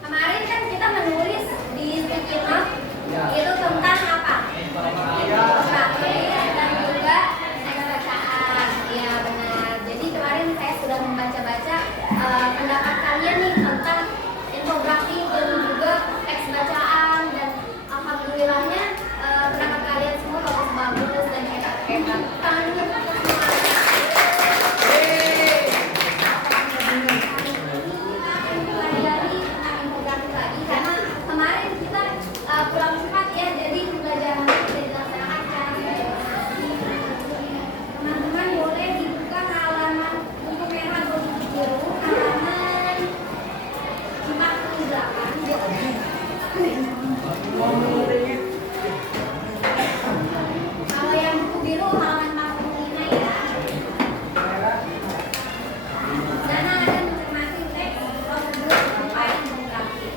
Kemarin kan kita menulis di sticky note itu tentang apa? Praktis dan juga teks bacaan. Iya benar. Jadi kemarin saya sudah membaca-baca pendapat kalian nih tentang infografik dan juga teks bacaan, dan alhamdulillahnya pendapat kalian semua bagus-bagus dan hebat-hebat. Tangan dulu untuk semua. Kurang cepat ya, jadi pembelajaran sudah dilaksanakan secara sistematis. Teman-teman boleh dibuka halaman buku merah atau buku biru, halaman 48. Kalau yang buku biru halaman 45 ya. Sana ada masing-masing teks prosedur sampai infografik.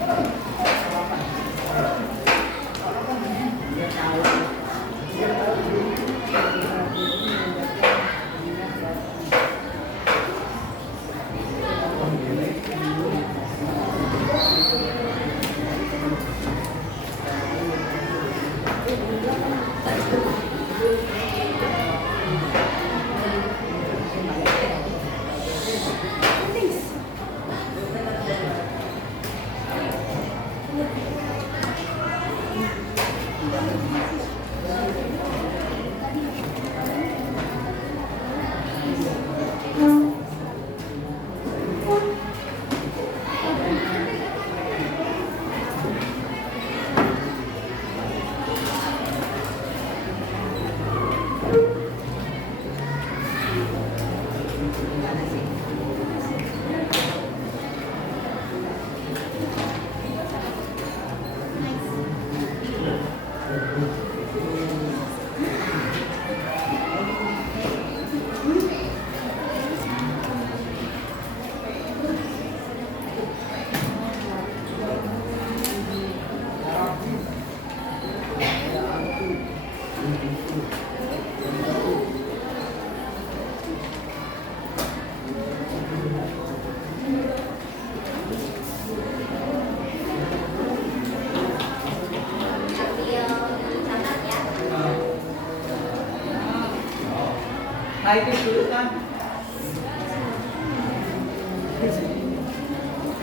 Nah itu dulu kan.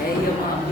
Iya maaf.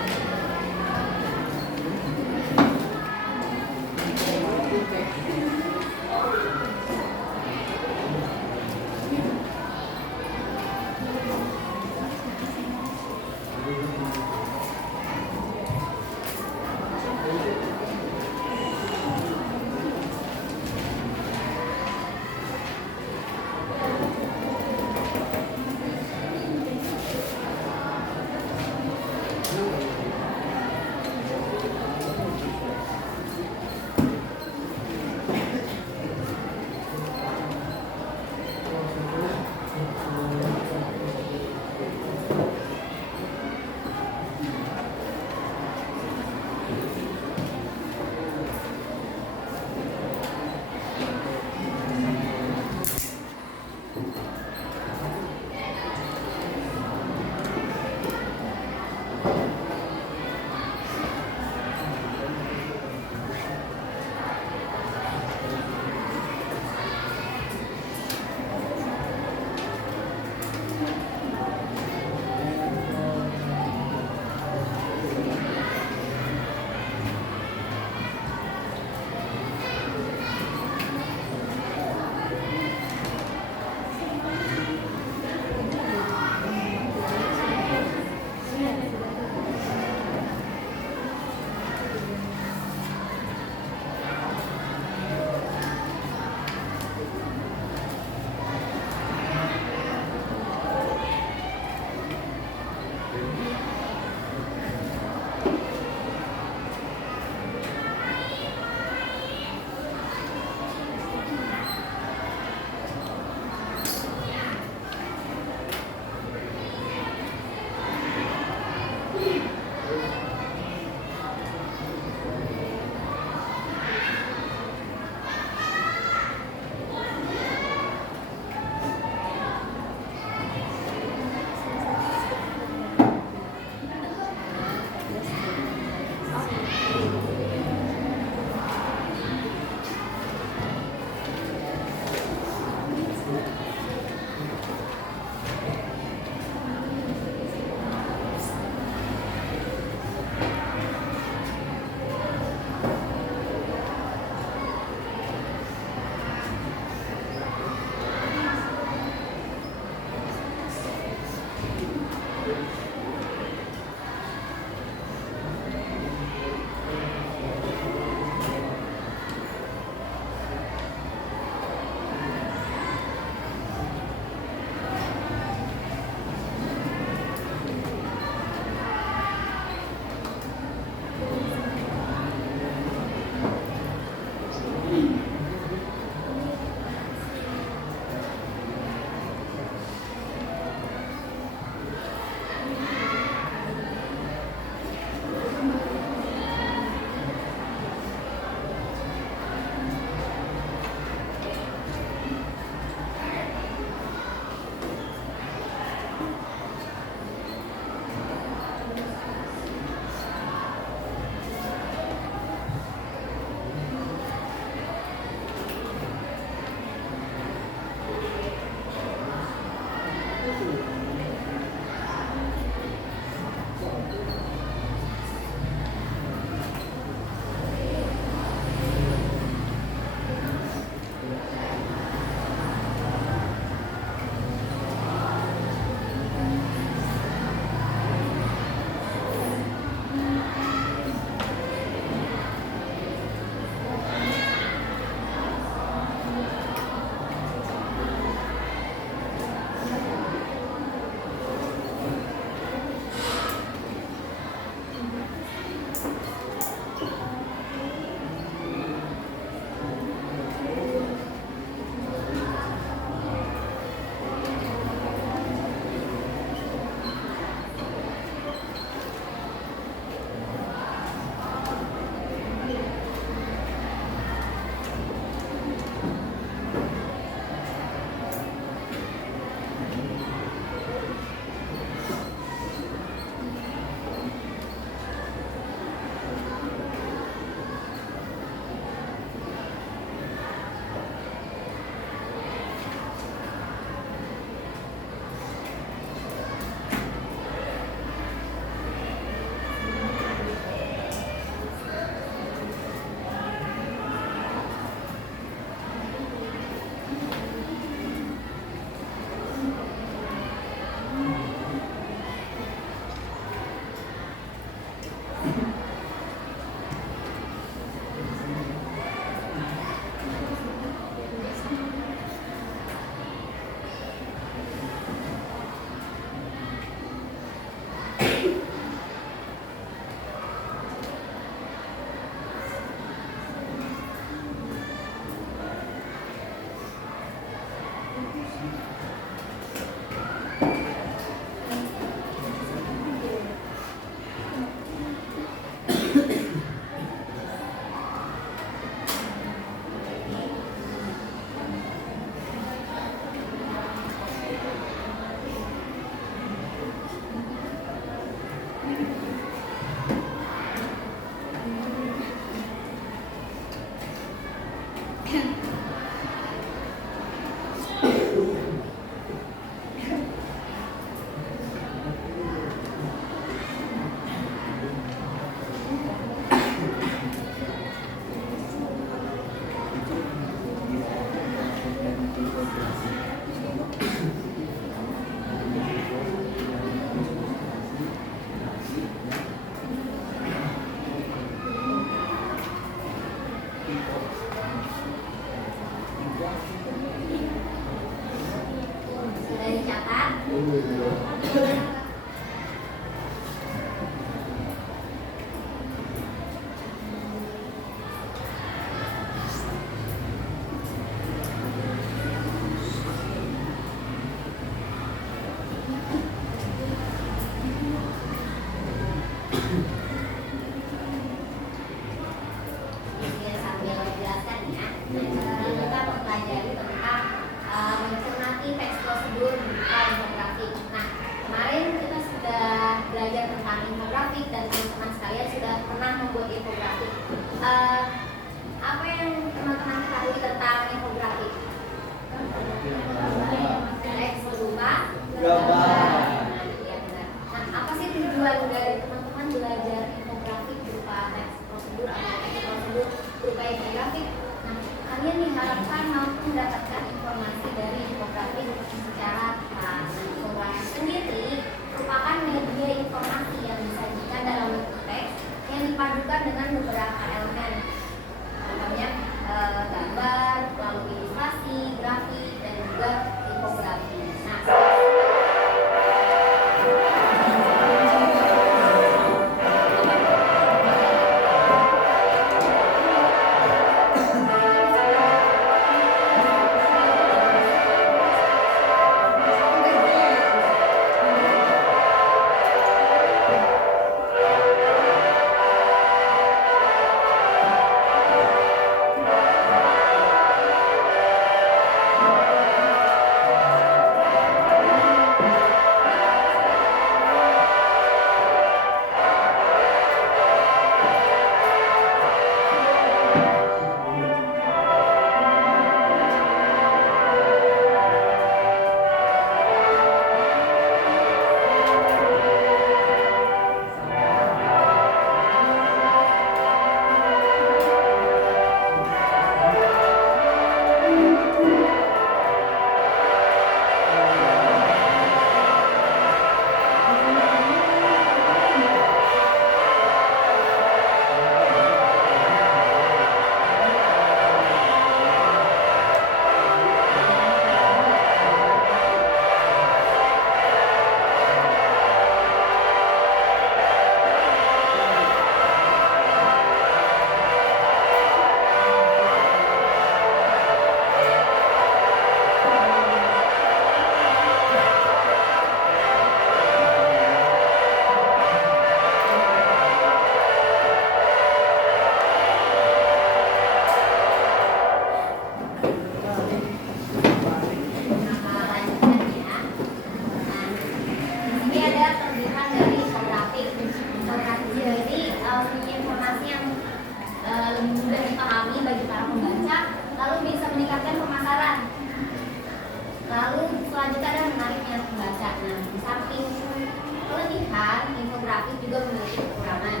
juga memiliki kekurangan.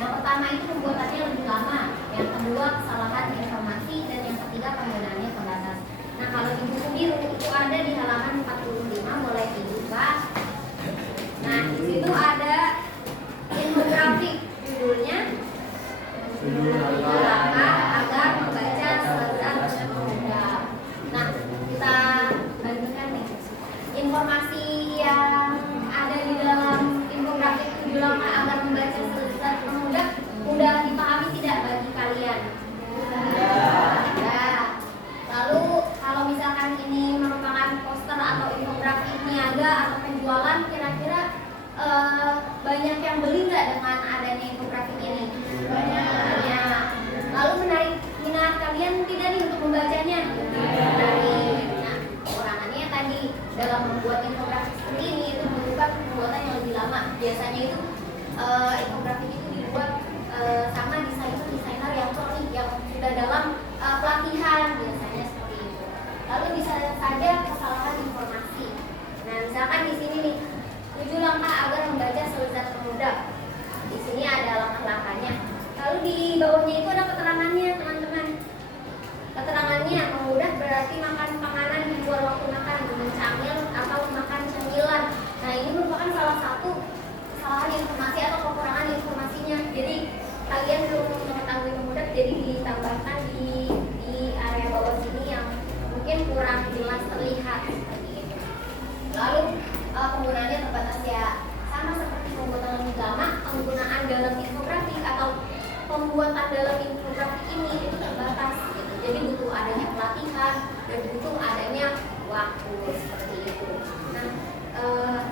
Yang pertama itu pembuatannya lebih lama, yang kedua kesalahan informasi, dan yang ketiga penggunaannya terbatas. Nah, kalau di buku biru itu ada di halaman 45, boleh dibuka. Nah, di situ ada infografik, judulnya Langkah agar membaca selesai dan mudah. Nah, kita bandingkan nih informasi yang ada di dalam infografik 7 langkah agar membaca selesai dan mudah dipahami tidak bagi kalian? Ya. Lalu kalau misalkan ini merupakan poster atau infografik niaga atau penjualan, kira-kira banyak yang beli nggak dengan adanya infografik ini? Banyak. Lalu menarik minat kalian tidak nih untuk membacanya? Menarik. Nah, kekurangannya tadi dalam membuat infografik seperti ini itu membutuhkan pembuatan yang lebih lama. Biasanya itu infografik itu dibuat sama desainer yang ahli, yang sudah dalam pelatihan, biasanya seperti itu. Lalu bisa saja kesalahan informasi. Nah, misalkan di sini nih 7 langkah agar membaca selezat pemuda. Di sini ada langkah-langkahnya. Lalu di bawahnya itu ada keterangannya, teman-teman. Keterangannya, pemuda berarti makan panganan di luar waktu makan, mencamil atau makan cemilan. Nah, ini merupakan salah satu kesalahan informasi atau kekurangan informasinya. Jadi kalian belum mengetahui pemuda, jadi ditambahkan di area bawah sini yang mungkin kurang jelas terlihat seperti itu. Lalu penggunaannya terbatas, ya sama seperti pembuatan lebih lama, penggunaan dalam infografik atau pembuatan dalam infografik ini itu terbatas gitu. Jadi butuh adanya pelatihan dan butuh adanya waktu seperti itu. Nah,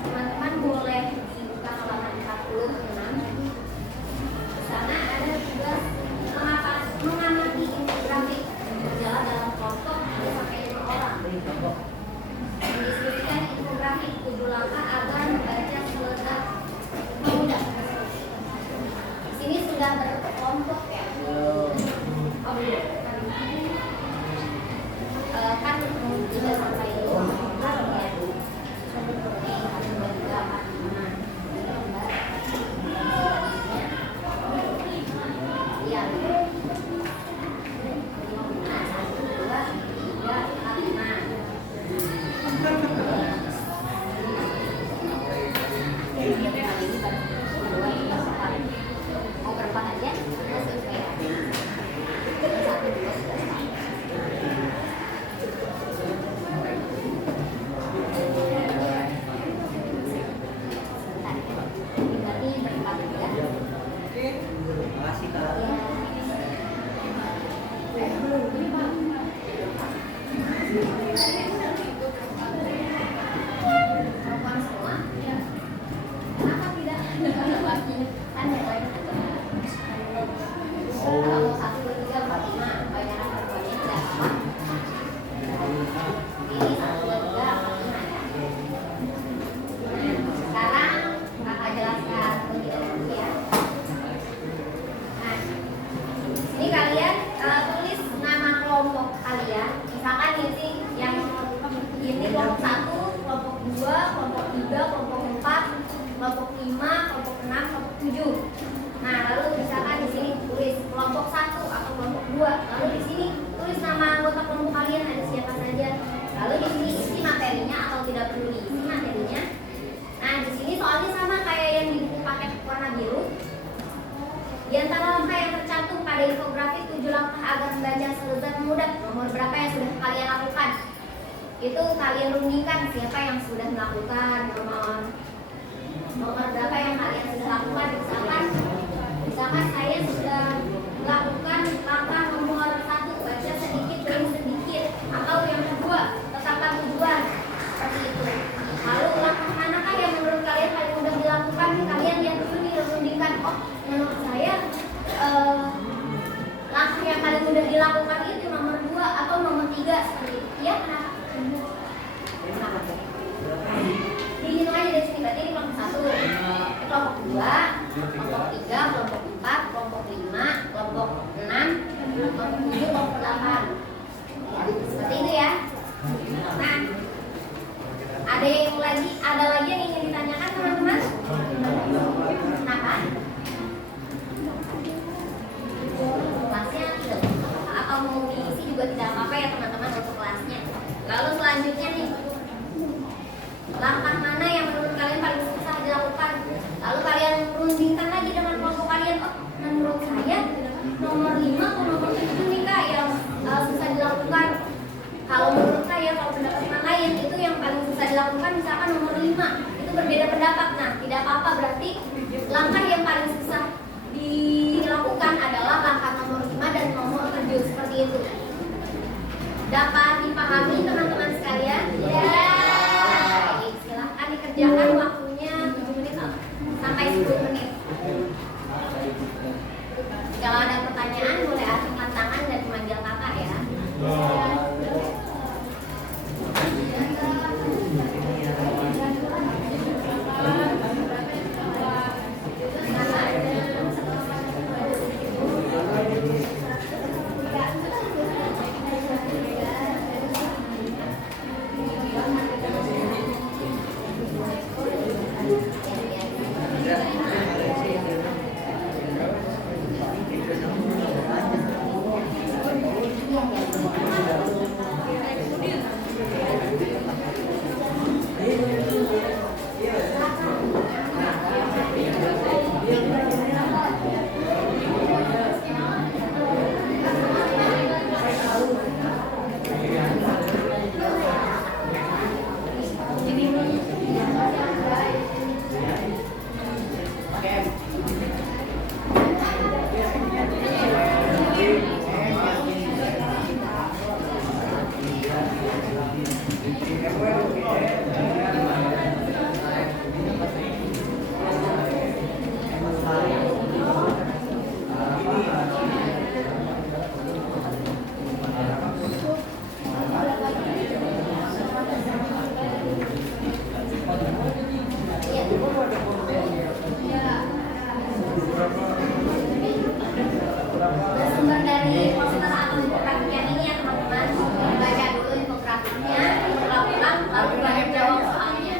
teman-teman boleh dibuka halaman 46. Di sana ada tugas mengamati infografik berjalan dalam kelompok 3-5 orang. Mendiskusikan infografik 7 langkah agar membaca selezat pemuda. Di sini sudah berkelompok ya. Oh iya. Kan 3-5 orang ya. Ini 1, 2, 3, 4, 5. Iya. Nah, 1, 2, 3, 4, 5. Mau berapa aja? Makasih Kak. Perempuan semua? Kenapa tidak? Kan yang lain kalau 1, 2, 3, 4, 5 bayaran perempuannya tidak apa. Ini 1, 2, 3, 4, 5 ya. Sekarang kakak jelaskan lebih dahulu ya. Nah, ini kalian tulis nama kelompok kalian. Misalkan ini yang ini kelompok 1, kelompok 2, kelompok 3, kelompok 4, kelompok 5, kelompok 6, kelompok 7. Nah, lalu misalkan di sini tulis kelompok 1 atau kelompok 2. Lalu di sini tulis nama anggota kelompok kalian ada siapa saja. Lalu di sini isi materinya atau tidak perlu diisi materinya. Nah, di sini soalnya sama kayak yang di buku paket warna biru. Di antara langkah yang tercantum pada infografik 7 langkah agar membaca selezat mudah, nomor berapa yang sudah kalian lakukan? Itu kalian rundingkan siapa yang sudah melakukan, nomor berapa yang kalian sudah lakukan. Misalkan saya sudah melakukan langkah nomor 1, baca sedikit demi sedikit, atau yang kedua tetapkan tujuan, seperti itu. Lalu langkah manakah yang menurut kalian paling mudah dilakukan? Kalian lihat dulu nih, rundingkan. Oh, menurut saya langkah yang paling mudah dilakukan itu nomor 2 atau nomor 3 seperti itu. Ya, kenapa? Dihitung aja dari sini, berarti ini kelompok 1, kelompok 2, kelompok 3, kelompok 4, kelompok 5, kelompok 6, kelompok 7, kelompok 8. Ya, seperti itu ya. Nah, ada lagi yang ingin ditanyakan teman-teman? Kenapa? nomor 5 atau nomor 7 nih Kak yang susah dilakukan? Kalau menurut saya, kalau pendapat yang lain itu yang paling susah dilakukan misalkan nomor 5 itu berbeda pendapat. Nah, tidak apa-apa, berarti langkah yang paling susah dilakukan adalah langkah nomor 5 dan nomor 7 seperti itu. Dapat dipahami teman-teman sekalian? Ya. Baik, silahkan dikerjakan, waktunya 7 menit sampai 10 menit. Kalau ada pertanyaan boleh acungkan tangan dan memanggil kakak ya. Bersumber dari poster atau infografiknya ini ya teman-teman. Baca dulu infografiknya, ulang-ulang, lalu baru jawab soalnya.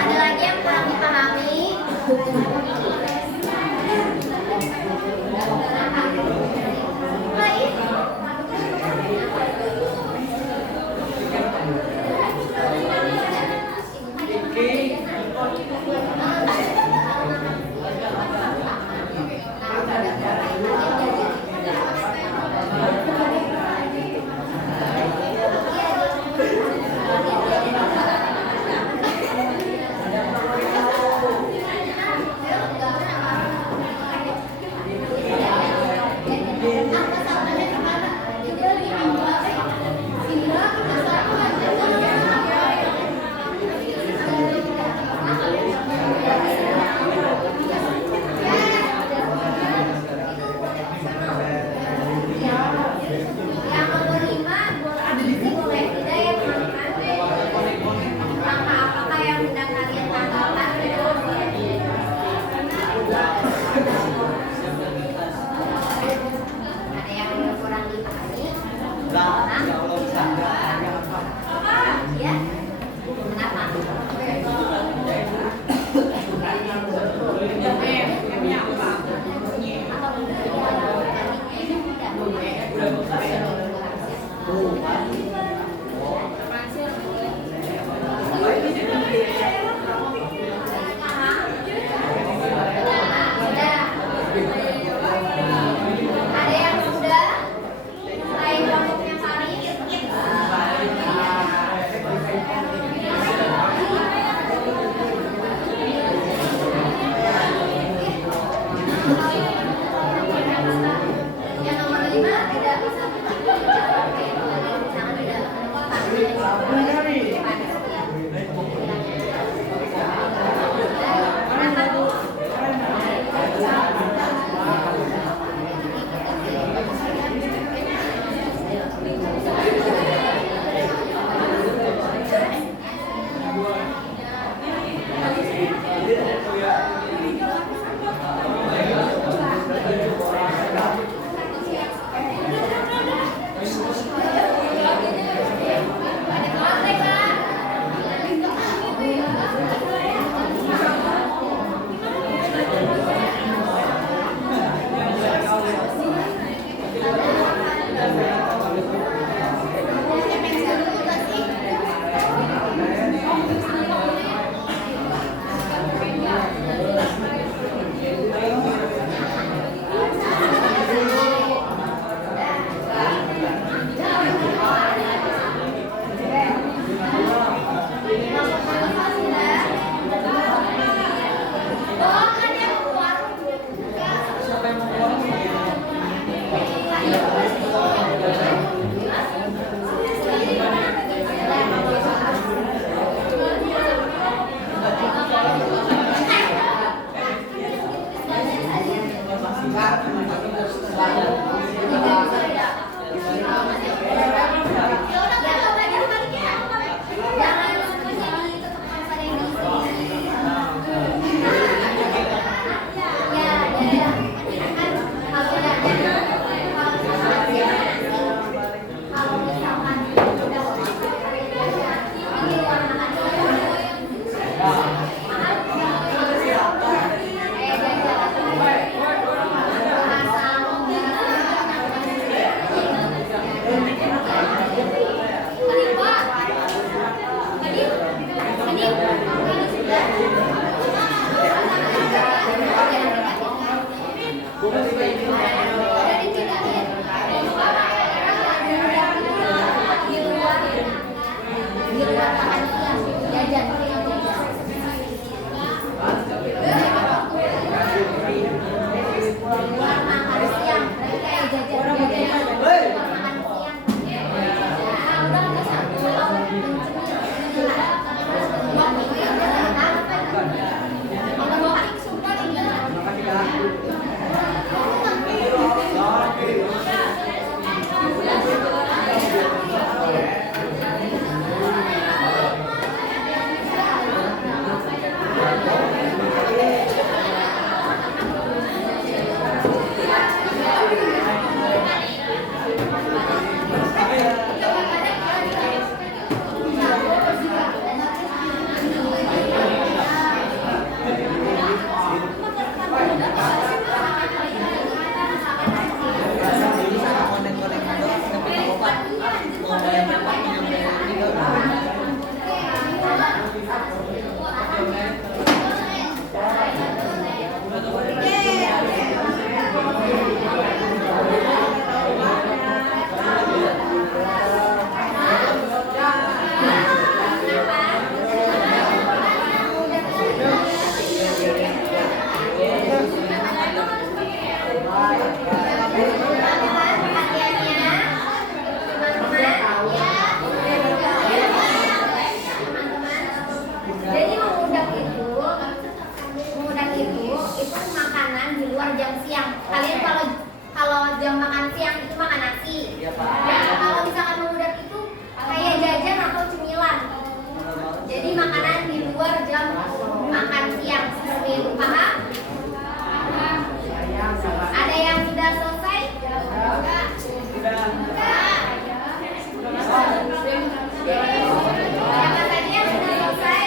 Ada lagi yang kurang dipahami? luar makan siang, jajan, luar makan siang, kayak jajan, luar makan siang. Nah, udah nggak satu, jadi mengudak itu makanan di luar jam siang. Kalian kalau jam makan siang itu makan nasi. Nah, kalau misalkan mengudak itu kayak jajan atau cemilan. Jadi makanan di luar jam makan siang. Seperti itu, paham? Ada yang sudah selesai? Siapa tadi yang sudah selesai?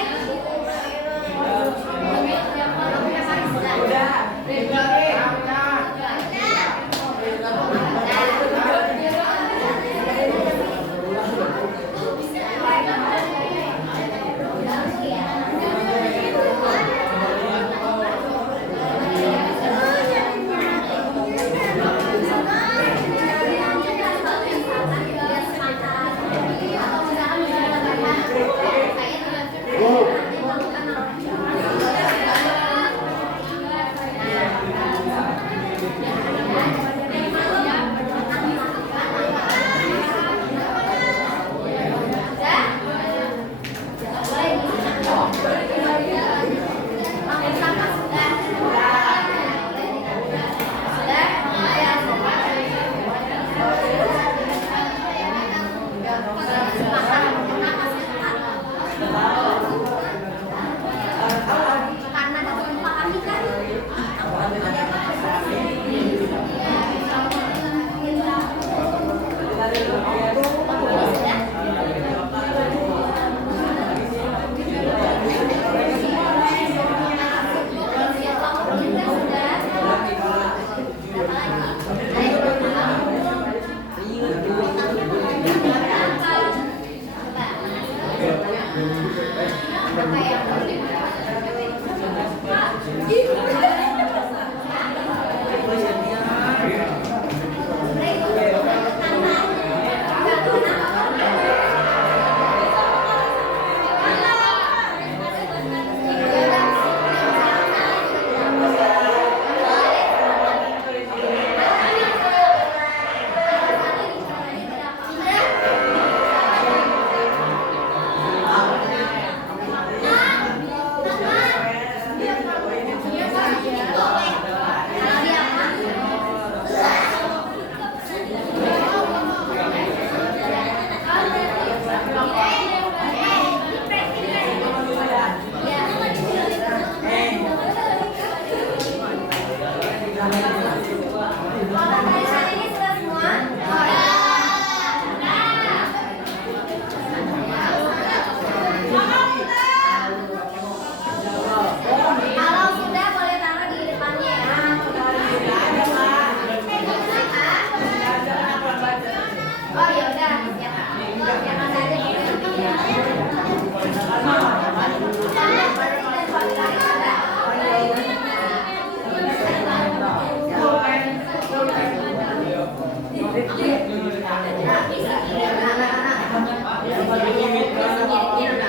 Iya.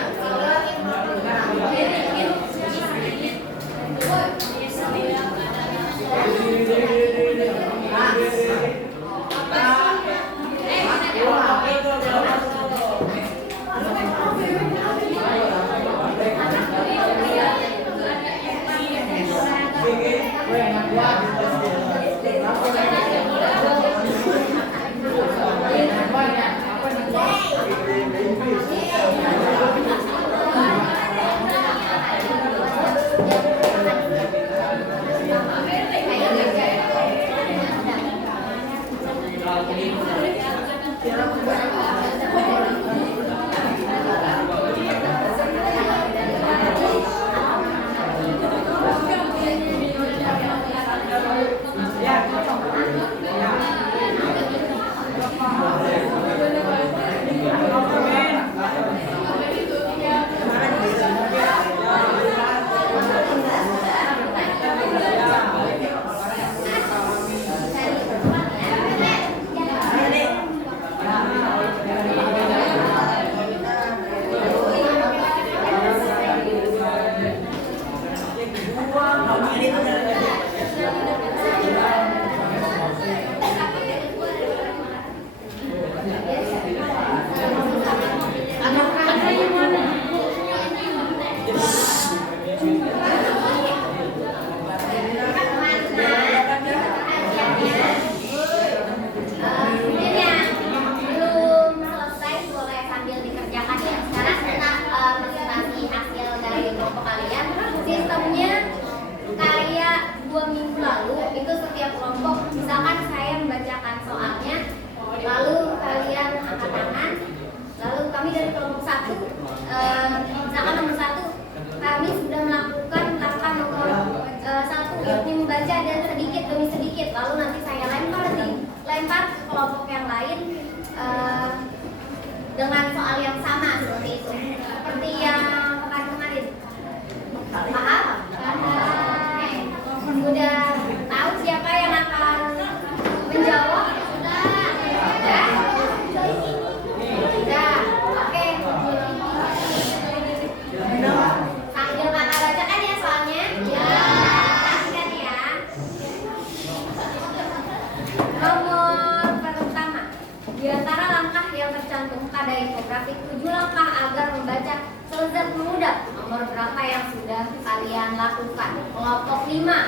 dilakukan. Kelompok 5. Mana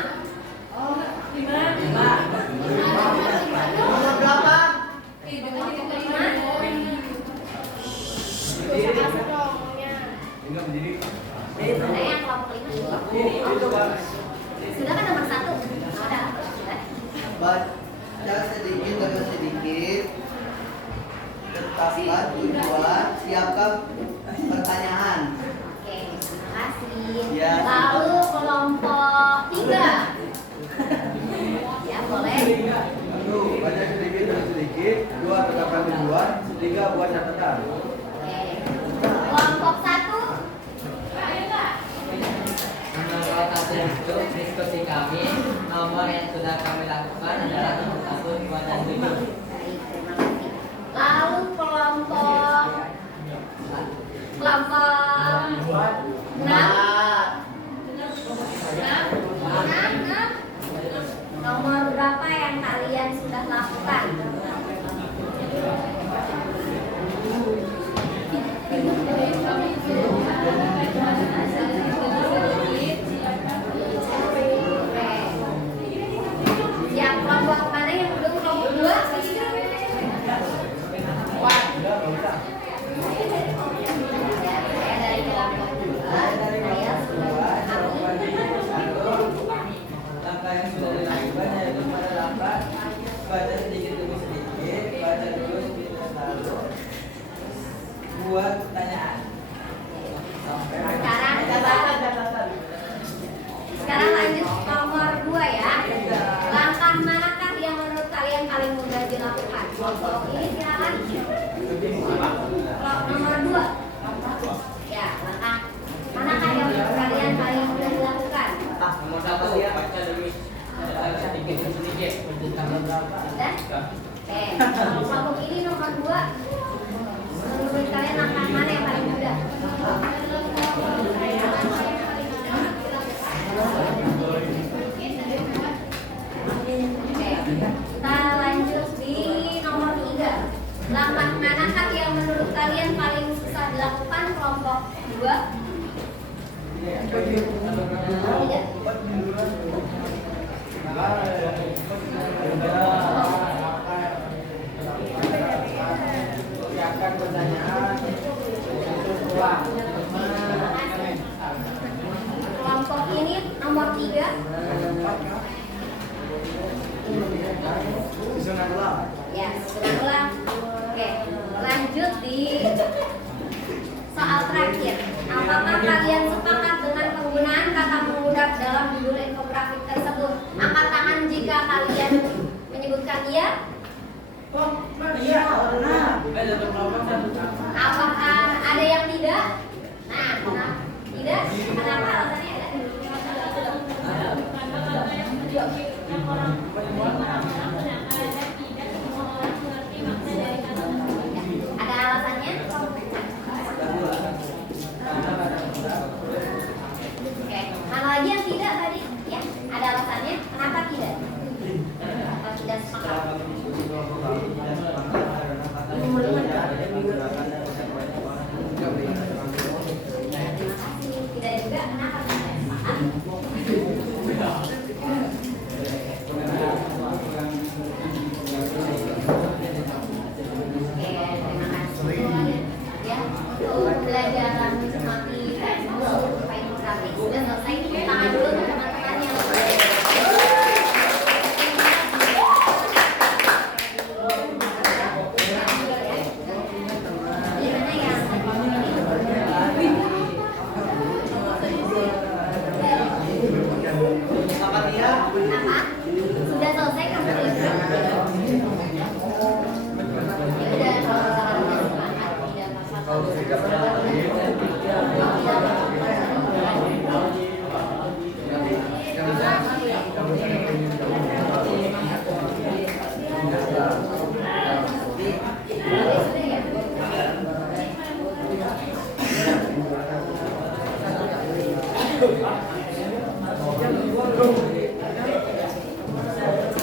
yang kelompok 5? Sudah kan nomor 1? Ada. Baca sedikit demi sedikit. Tetapkan tujuan, siapkan pertanyaan. Oke, terima kasih. Ya. Lalu kelompok 3. Ya, boleh. Satu, baca sedikit demi sedikit. Dua, tetapkan tujuan. Tiga, buat catatan. Oke. Kelompok 1. Menurut hasil diskusi kami, nomor yang sudah kami lakukan adalah nomor 1, 2, dan 7. Baik, terima kasih. Lalu kelompok 6. Nomor berapa yang kalian sudah lakukan? Ya, kelompok mana yang belum? Kelompok 2? Ya, saya dari kelompok 2. Saya sudah memahami. Langkah yang sudah dilakukan yaitu pada langkah baca sedikit demi sedikit, baca terus tidak lalu, buat pertanyaan. Sekarang lanjut nomor 2 ya. Langkah manakah yang menurut kalian paling mudah dilakukan? Kelompok ini silakan. Kelompok nomor 2. Ya, langkah manakah yang menurut kalian paling mudah dilakukan? Nomor 1, baca demi sedikit demi sedikit. Sudah? Oke, kalau kelompok ini nomor 2. Menurut kalian langkah mana yang paling mudah? Oke, kita lanjut di nomor 3. Langkah manakah yang menurut kalian paling susah dilakukan? Kelompok 2. Tidak. Siapkan pertanyaan. Kelompok ini nomor 3. Susunan ulang. Ya, sudah ulang. Oke, lanjut di soal terakhir. Apakah kalian sepakat dengan penggunaan kata mengudak dalam judul infografik tersebut? Angkat tangan jika kalian menyebutkan iya. Iya, benar. Apakah ada yang tidak? Nah, kenapa tidak? Kenapa alasannya ada? Ada alasannya? Oke, mana lagi yang tidak tadi? Ya, ada alasannya. Kenapa tidak? Atau tidak sepakat? Terima kasih. Tidak juga. Kenapa tidak sepakat? Oke, terima kasih. Ya, untuk pembelajaran mencermati musuh infografik sudah selesai. Tepuk tangan dulu untuk teman-teman yang gimana ya? Apa? Sudah selesai kamu belajar? Ya udah, kalau misalkan udah sepakat, tidak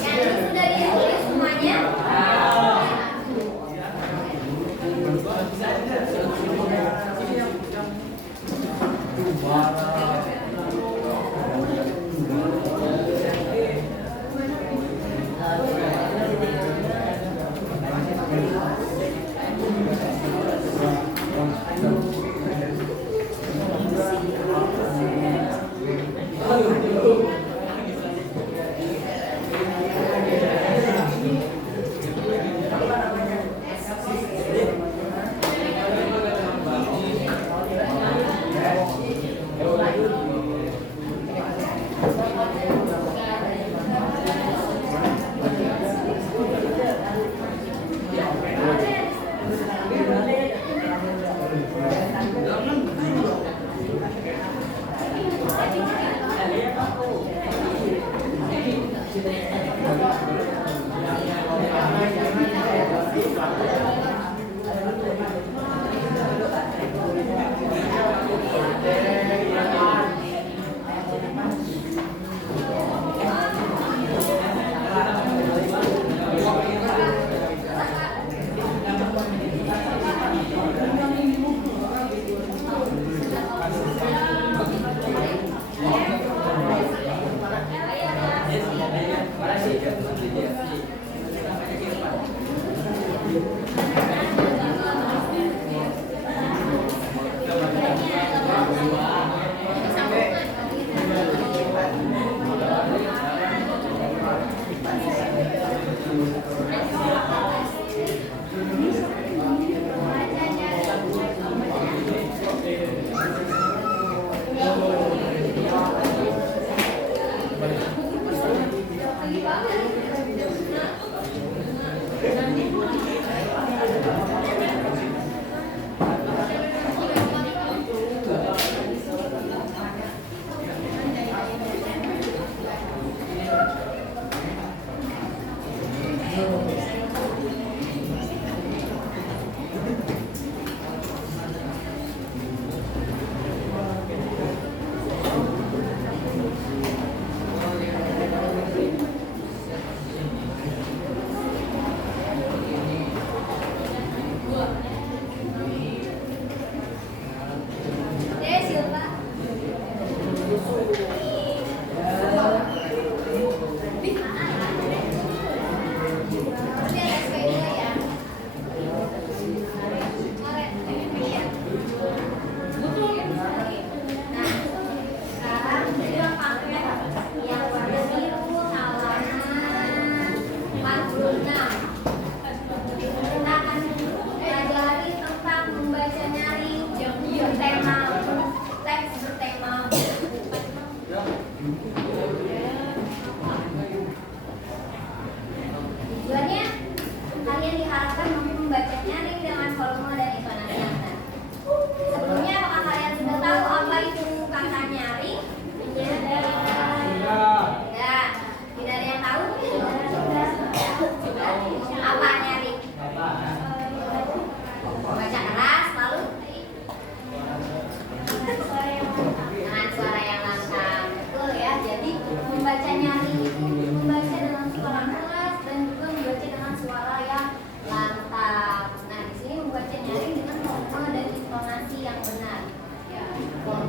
Yang sudah ditulis semuanya?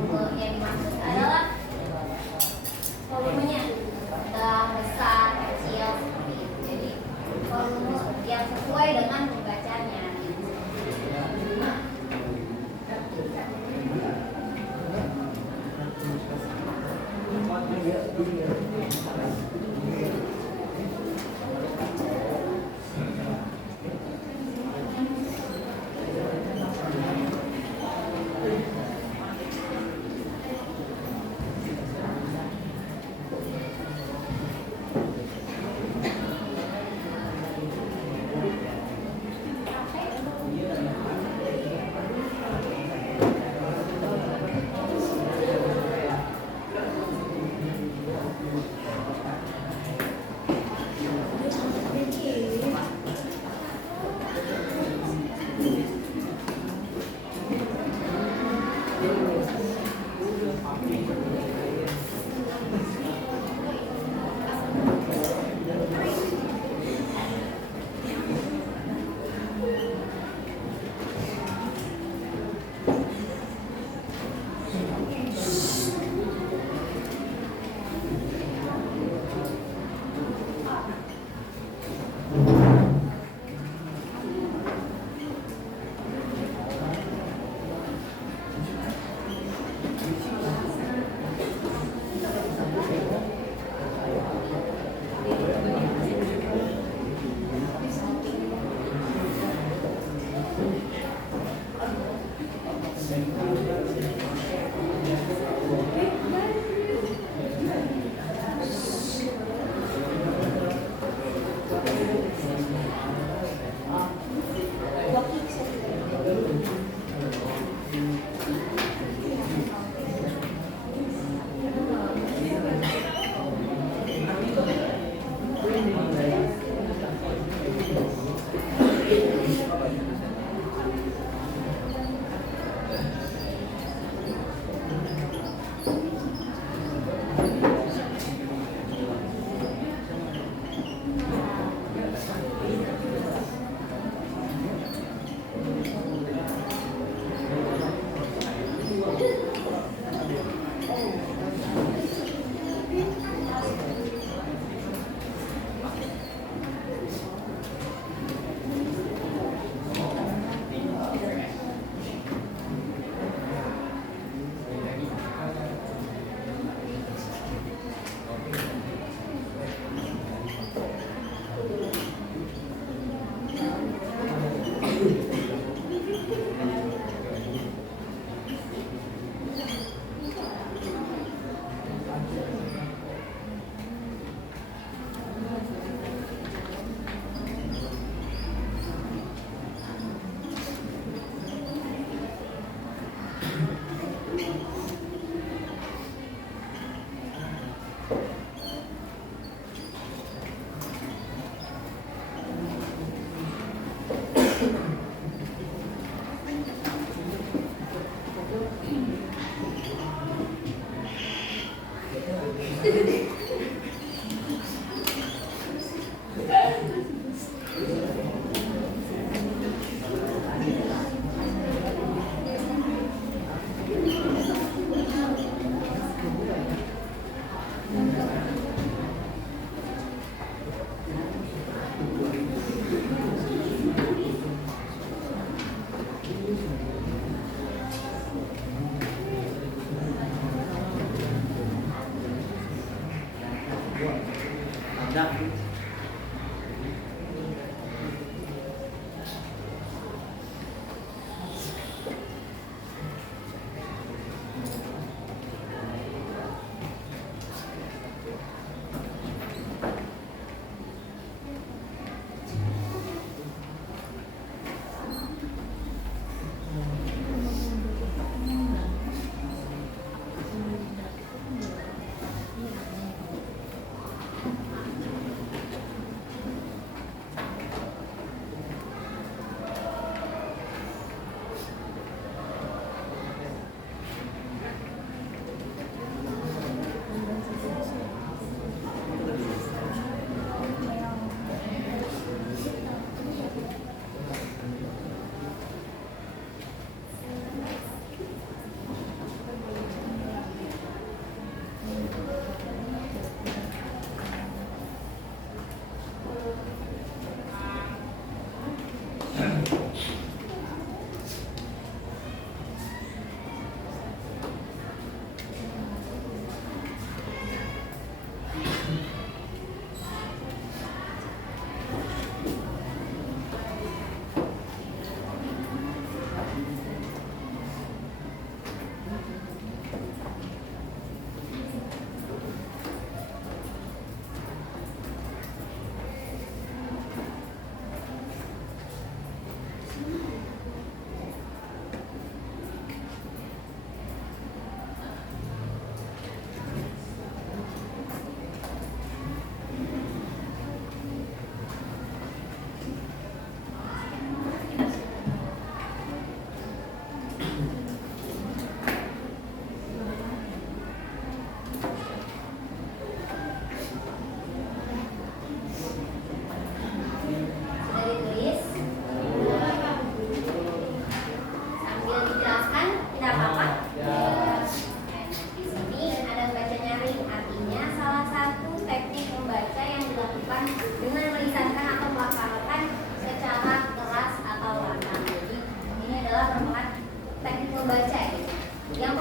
volume yang dimaksud adalah volumenya sedang, besar, kecil seperti itu. Jadi volume yang sesuai dengan pembacanya.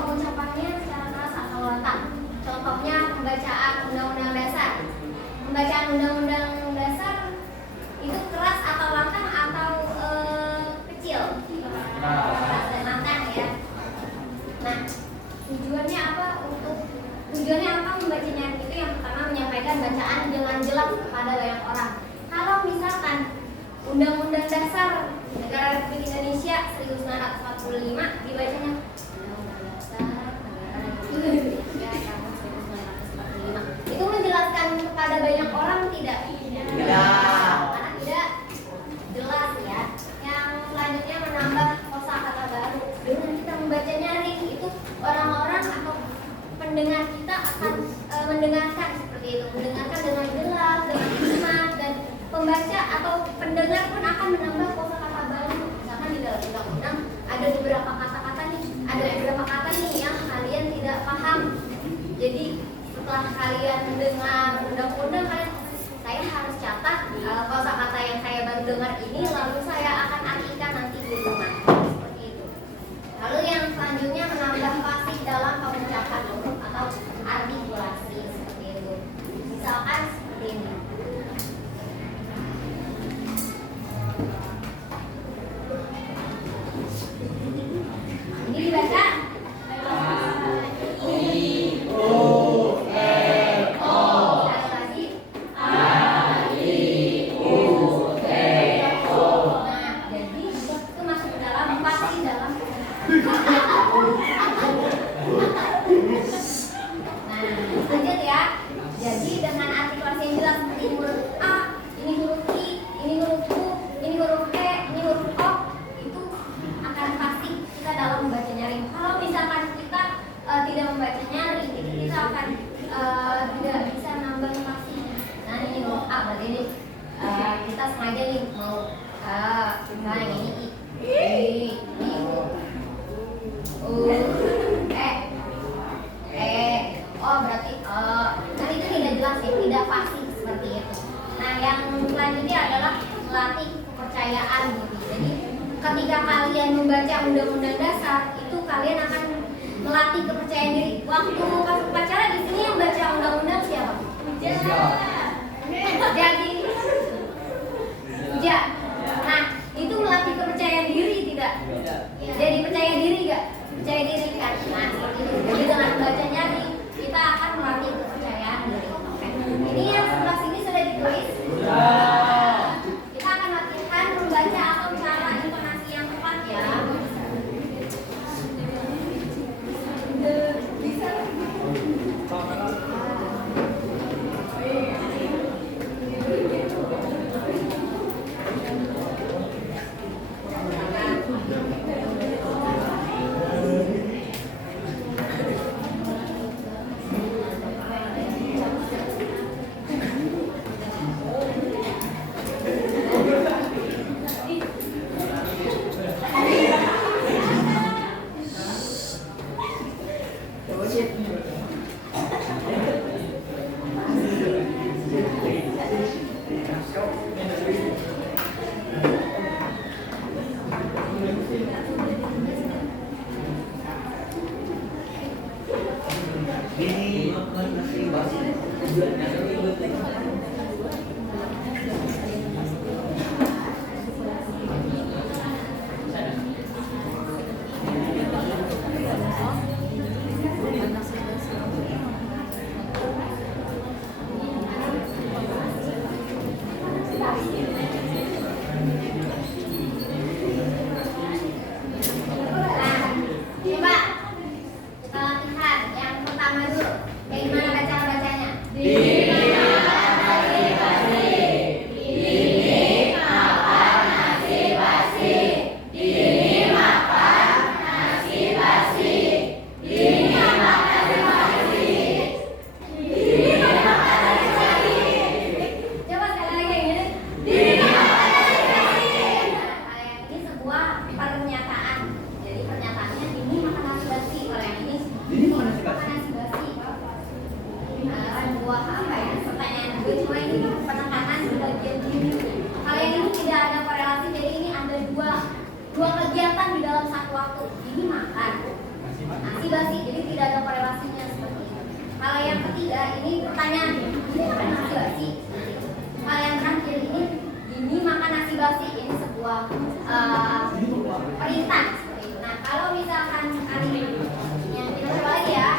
pengucapannya secara keras atau lantang. Contohnya pembacaan Undang-Undang Dasar. Pembacaan Undang-Undang Dasar itu keras atau lantang atau kecil? Keras dan lantang ya. Nah, tujuannya apa membacanya itu? Yang pertama, menyampaikan bacaan dengan jelas kepada banyak orang. Kalau misalkan Undang-Undang Dasar Negara Republik Indonesia 1945 dibacanya Undang-Undang Dasar Negara Republik Indonesia tahun 1945, itu menjelaskan kepada banyak orang tidak? Karena tidak jelas ya. Yang selanjutnya, menambah kosakata baru. Dengan kita membacanya ring, itu orang-orang atau pendengar kita akan mendengarkan seperti itu, mendengarkan dengan jelas, dengan hikmat, dan pembaca atau pendengar pun akan menambah kosakata baru. Misalkan di dalam undang-undang ada beberapa kata-kata nih yang kalian tidak paham. Jadi setelah kalian mendengar undang-undang, saya harus catat kosakata yang saya baru dengar ini, lalu saya akan artikan nanti di rumah. Seperti itu. Lalu yang selanjutnya, menambah fasih dalam pengucapan huruf atau artikulasi seperti itu. Misalkan seperti ini. Ini dibaca. Lanjut ya. Jadi dengan artikulasi yang jelas seperti huruf A, ini huruf I, ini huruf U, ini huruf E, ini huruf O, itu akan pasti kita dalam membacanya ring. Kalau misalkan kita tidak membacanya ring, kita akan tidak bisa nambah pasti. Nah, ini huruf A, berarti ini kita sengaja nih mau nah ini I, ini U, oh berarti kan itu tidak jelas ya, tidak pasti seperti itu. Nah, yang selanjutnya adalah melatih kepercayaan gitu. Jadi ketika kalian membaca Undang-Undang Dasar, itu kalian akan melatih kepercayaan diri. Waktu pas upacara di sini yang baca undang-undang siapa? Jadi Uja. Nah, itu melatih kepercayaan diri tidak? Jadi percaya diri gak? Percaya diri kan? Nah, seperti itu. Jadi dengan bacanya nih, kita akan melatih kepercayaan diri. Oke. Ini yang sebelah sini sudah ditulis. Kita akan latihan membaca atau cara intonasi yang tepat ya. Bisa. basi, jadi tidak ada korelasinya seperti itu. Hal yang ketiga, ini pertanyaan, ini makan nasi basi. Hal yang terakhir ini makan nasi basi, ini sebuah perintah seperti itu. Nah, kalau misalkan yang kita coba lagi ya.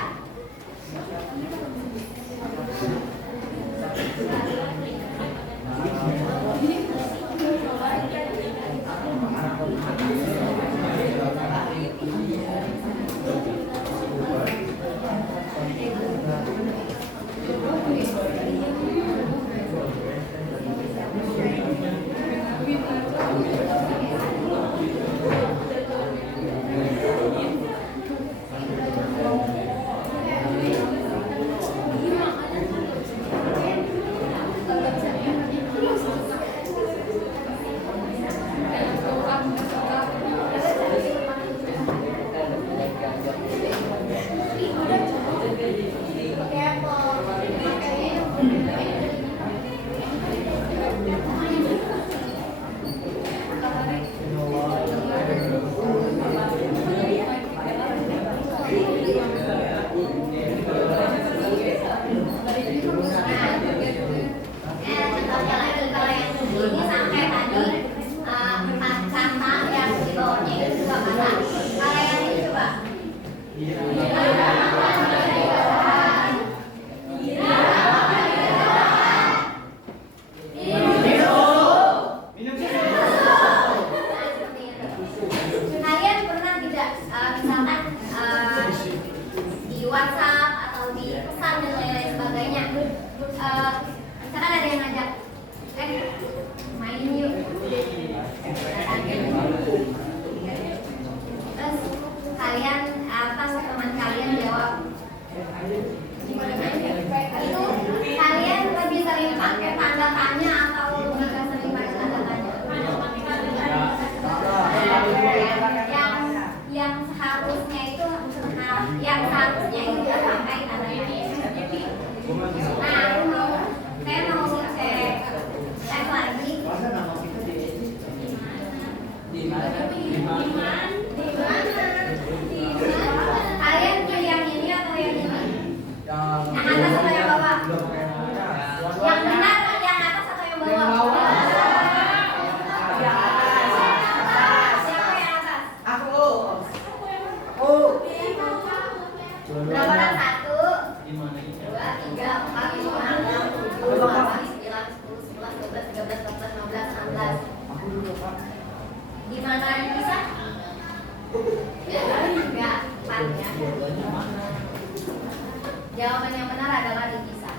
Jawaban yang benar adalah dipisah.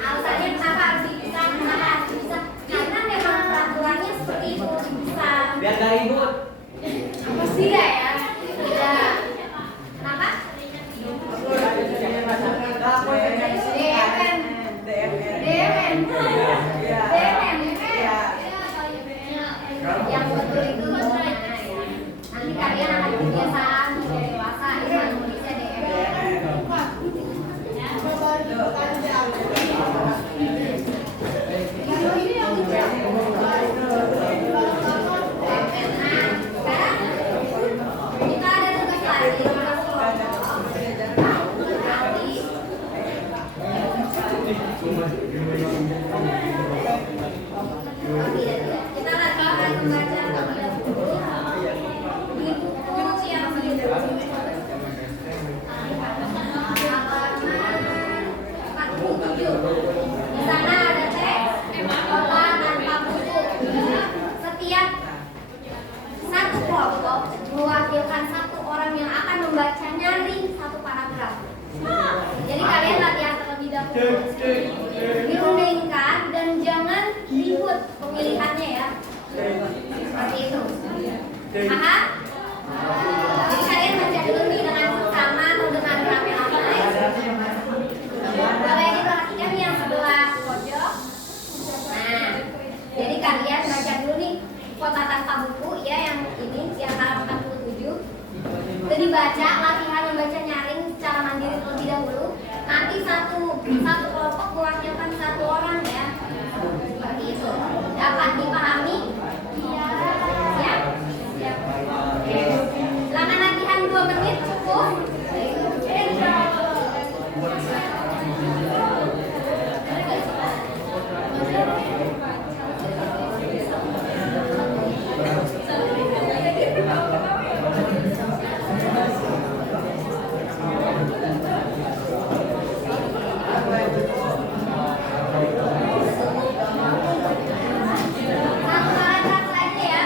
Alasannya kenapa harus dipisah? Kenapa harus dipisah? Karena memang peraturannya seperti itu, dipisah. Biar gak ribut. Apa sih ya? Tidak. Kenapa? Yang betul itu gimana ya? Nanti kalian akan kebiasaan usia dewasa itu nulisnya DM. Kita ada tugas lagi. Kita lagi akan membaca terlebih dahulu di buku yang halaman 47. Di sana ada teks kota tanpa buku. Setiap satu kelompok mewakilkan satu orang yang akan membacanya satu paragraf. Jadi kalian latihan terlebih dahulu. Dirundingkan dan jangan ribut pemilihannya ya. Seperti itu. Paham? Jadi kalian baca dulu nih dengan seksama atau dengan rame-rame. Boleh diperhatikan yang sebelah pojok. Nah, jadi kalian baca dulu nih kota tanpa buku ya, yang ini yang halaman 47. Itu dibaca, latihan membacanya dapat dipahami? Siap? Oke. Silakan latihan 2 menit cukup. Satu paragraf lagi ya.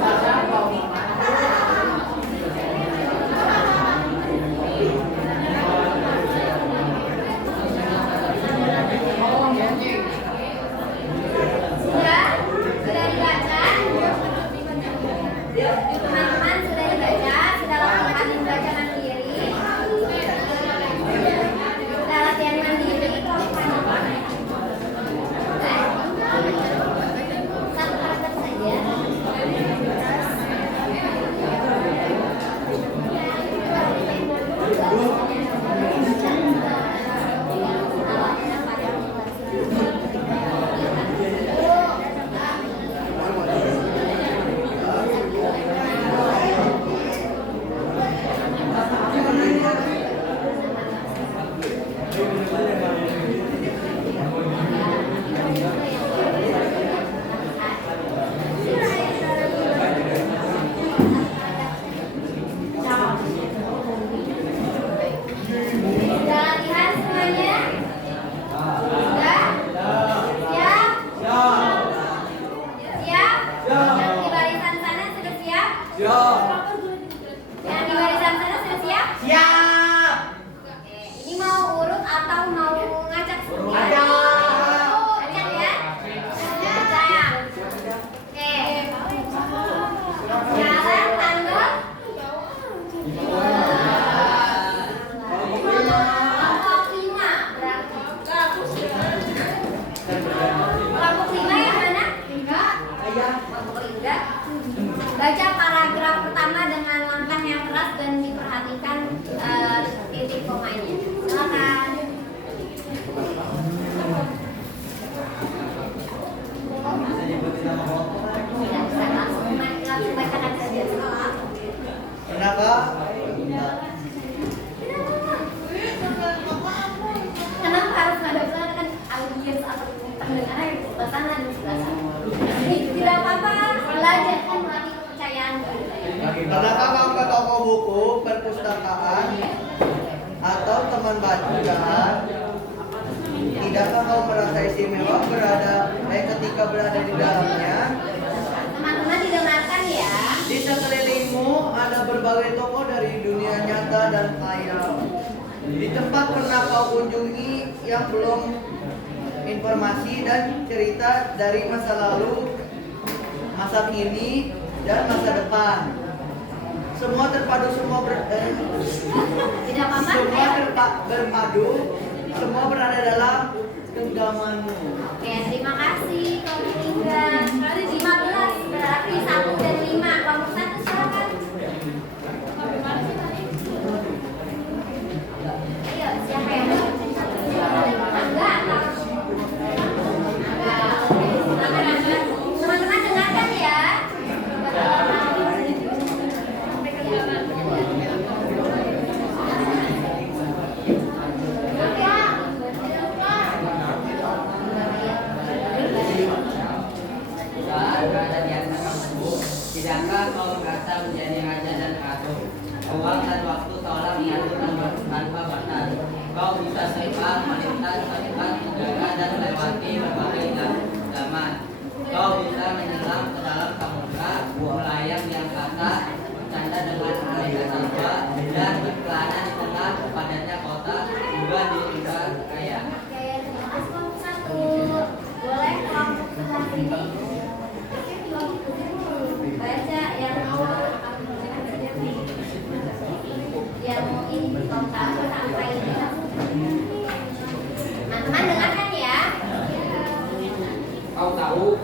Atau mau ngapain? Sudah latihan? Sudah dibaca? Teman-teman sudah dibaca? Sudah latihan membaca mandiri? Sudah latihan mandiri? Satu paragraf saja. Sudah latihan semuanya? Sudah? Siap? Siap? Yang di barisan sana sudah siap? Yang di barisan sana sudah siap? Siap. Oke, ini mau urut atau mau ngacak semua? Ngacak ya? Ngacak. Oke. Jalan tanggal kelompok 5 berarti. Kelompok 5 yang mana? Kelompok 3. Baca paragraf pertama dengan langkah yang keras dan diperhatikan titik komanya. Silakan. Tidak bisa langsung bacakan saja. Kenapa? Kenapa harus menghadapkan audiens atau pendengar yang di sebelah sana dan di sebelah sana? Tidak apa-apa, belajar kan melatih kepercayaan diri. Pernahkah kamu ke toko buku, perpustakaan, atau teman bacaan Tidakkah kau merasa istimewa ketika berada di dalamnya? Teman-teman didengarkan ya. Di sekelilingmu ada berbagai toko dari dunia nyata dan khayal. Di tempat pernah kau kunjungi yang belum informasi dan cerita dari masa lalu, masa kini, dan masa depan. Semua terpadu, Tidak apa-apa. berpadu, semua berada dalam genggamanmu. Oke, terima kasih kelompok 3. Berarti 15, berarti 1 dan 5. Kelompok 1 silakan. Ayo, siapa yang mau? Angga. Teman-teman dengarkan ya. Saat berada di atas kamu, tidakkah kau merasa menjadi raja dan ratu? Ruang dan waktu seolah mengatur tanpa batas. Kau bisa terbang, melintas, cepat, udara dan melewati berbagai zaman. Kau bisa menyelam ke dalam samudra, melayang di angkasa, bercanda dengan air tanpa, dan berkelana di tengah padatnya kota, juga di luar raya. Oke, terima kasih kelompok 1. Boleh kelompok sebelah sini baca yang mau ini kelompok 1 sampai ini. Teman-teman dengarkan ya. Kau tahu,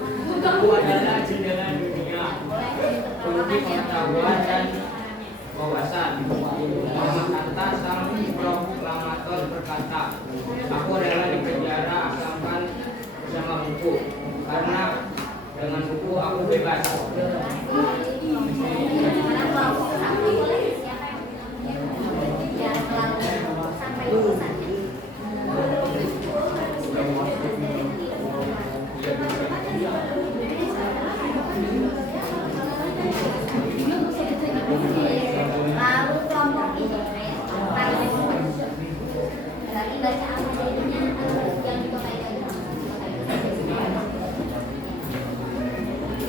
aku adalah jendela dunia, kunci pengetahuan dan wawasan. Muhammad Hatta sang proklamator berkata, aku rela di penjara asalkan bersama buku, karena dengan buku aku bebas. Sekarang kelompok 1 boleh siapa yang melakukan sampai lulusannya. Lalu kelompok ini berarti baca apa jadinya yang dipakaikan.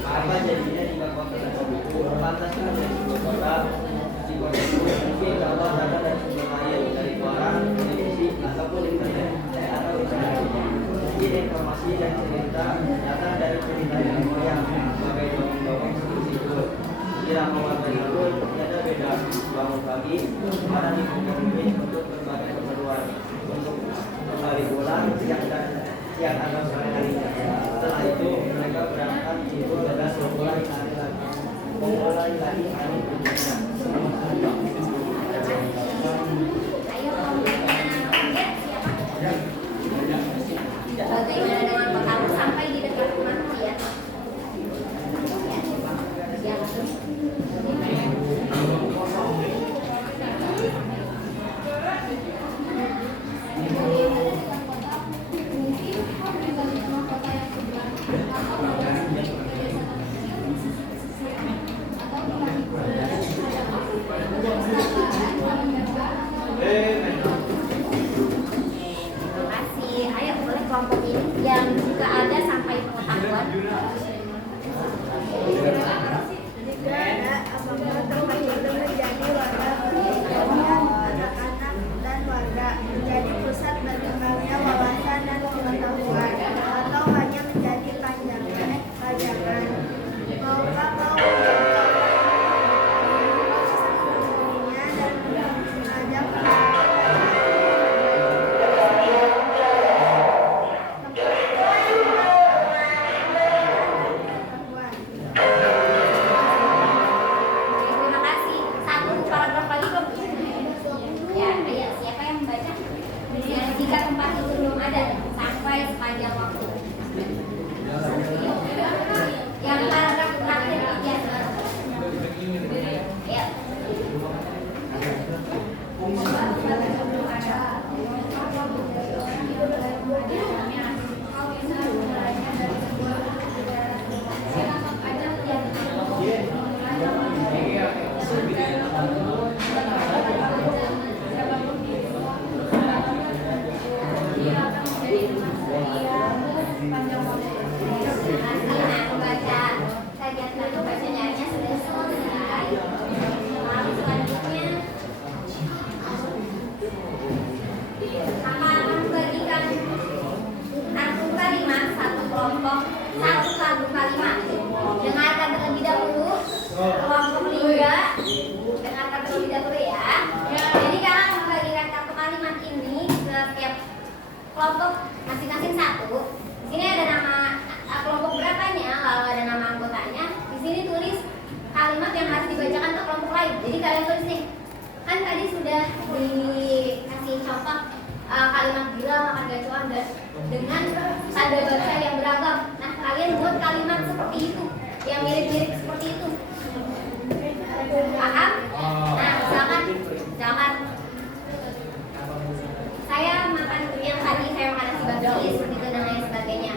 Apa jadinya jika kau terdapat buku? Pantaskah dari sebuah kota? Jika buku mungkin dapat data dari sumber lain, dari koran, televisi, ataupun internet, atau internet. Mungkin informasi dan cerita datang dari cerita yang moyang, sebagai dongeng-dongeng seperti itu. Kira mawar berikut, tiada beda. Bangun pagi, pada dipungkiri untuk berbagai keperluan, untuk kembali pulang siang atau sore harinya. Setelah itu mereka berangkat tidur dan mulai lagi hari berikutnya. Ayo kelompoknya target siapa? Bagaimana dengan pekamu sampai di dekat rumah kalian? kelompok masing-masing satu. Di sini ada nama kelompok berapanya, lalu ada nama anggotanya. Di sini tulis kalimat yang harus dibacakan ke kelompok lain. Jadi kalian tulis nih, kan tadi sudah dikasih contoh kalimat gila, makan gacoan dan dengan tanda baca yang beragam. Nah, kalian buat kalimat seperti itu, yang mirip-mirip seperti itu. Paham? Nah, misalkan saya makan yang tadi saya makan nasi bakis gitu dan lain sebagainya.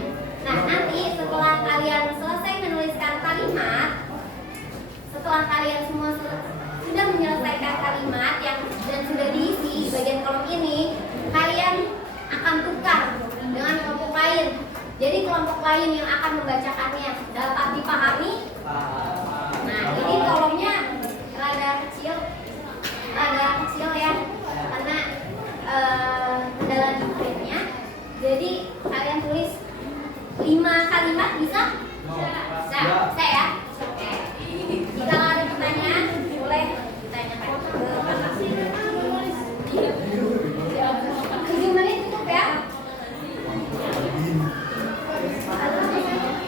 Nah, nanti setelah kalian selesai menuliskan kalimat, setelah kalian semua sudah menyelesaikan kalimat yang dan sudah diisi di bagian kolom ini, kalian akan tukar dengan kelompok lain. Jadi kelompok lain yang akan membacakannya dapat dipahami. Nah, ini kolomnya rada kecil ya, karena kendala di printnya. Jadi kalian tulis 5 kalimat bisa? Bisa ya? Oke. Jika ada pertanyaan, boleh ditanyakan. 7 menit cukup ya?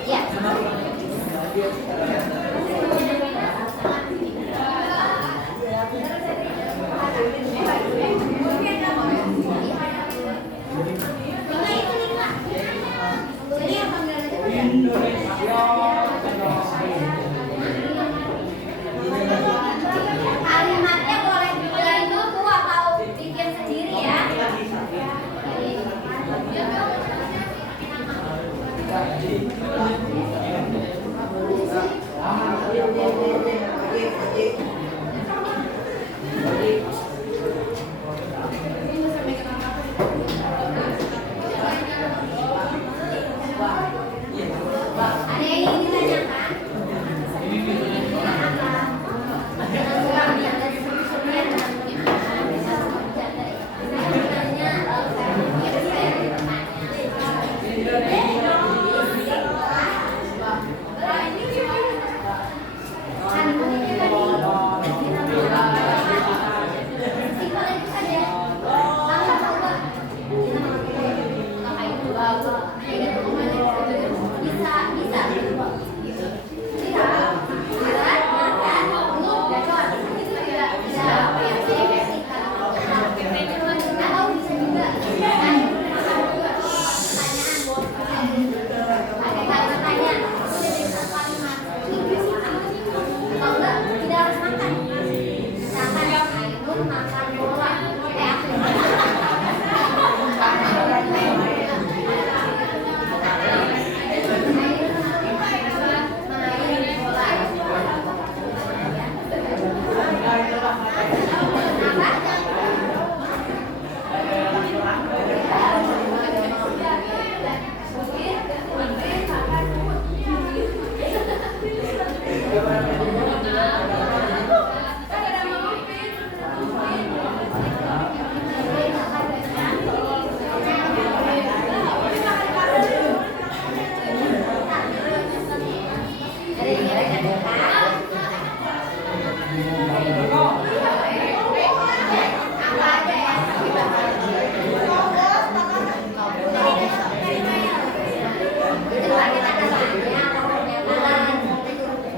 Ya. Kalimatnya boleh dipilih dulu atau bikin sendiri ya. Ada yang ingin ditanyakan?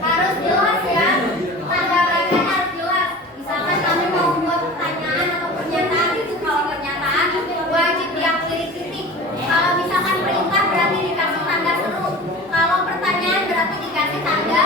Harus jelas ya, tanda bacanya harus jelas. Misalkan kamu mau buat pertanyaan atau pernyataan, itu kalau pernyataan wajib diakhiri titik. Kalau misalkan perintah berarti dikasih tanda seru. Kalau pertanyaan berarti dikasih tanda.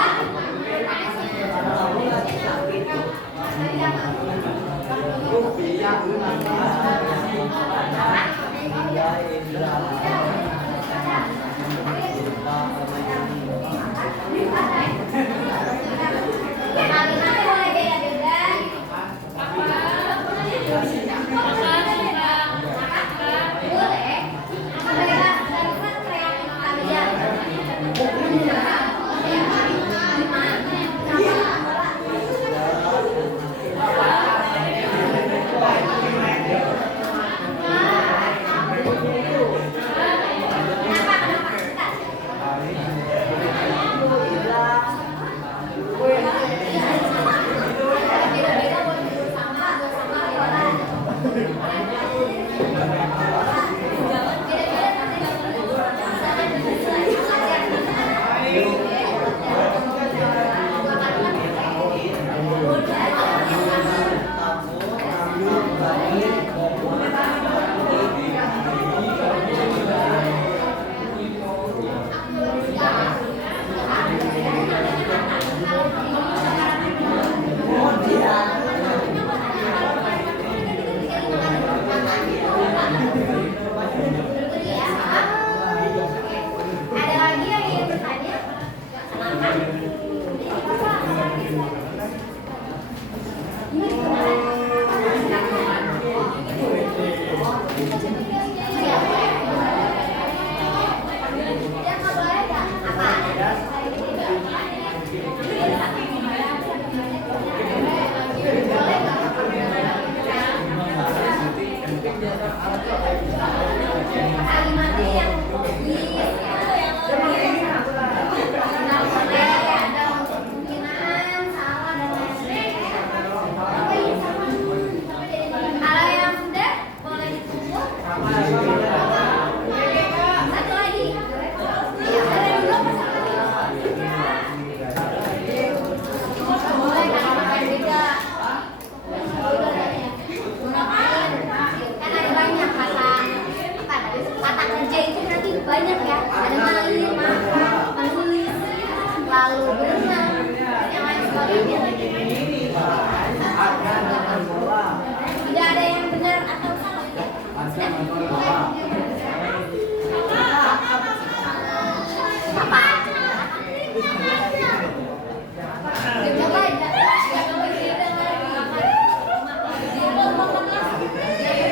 Tidak ada yang benar atau salah.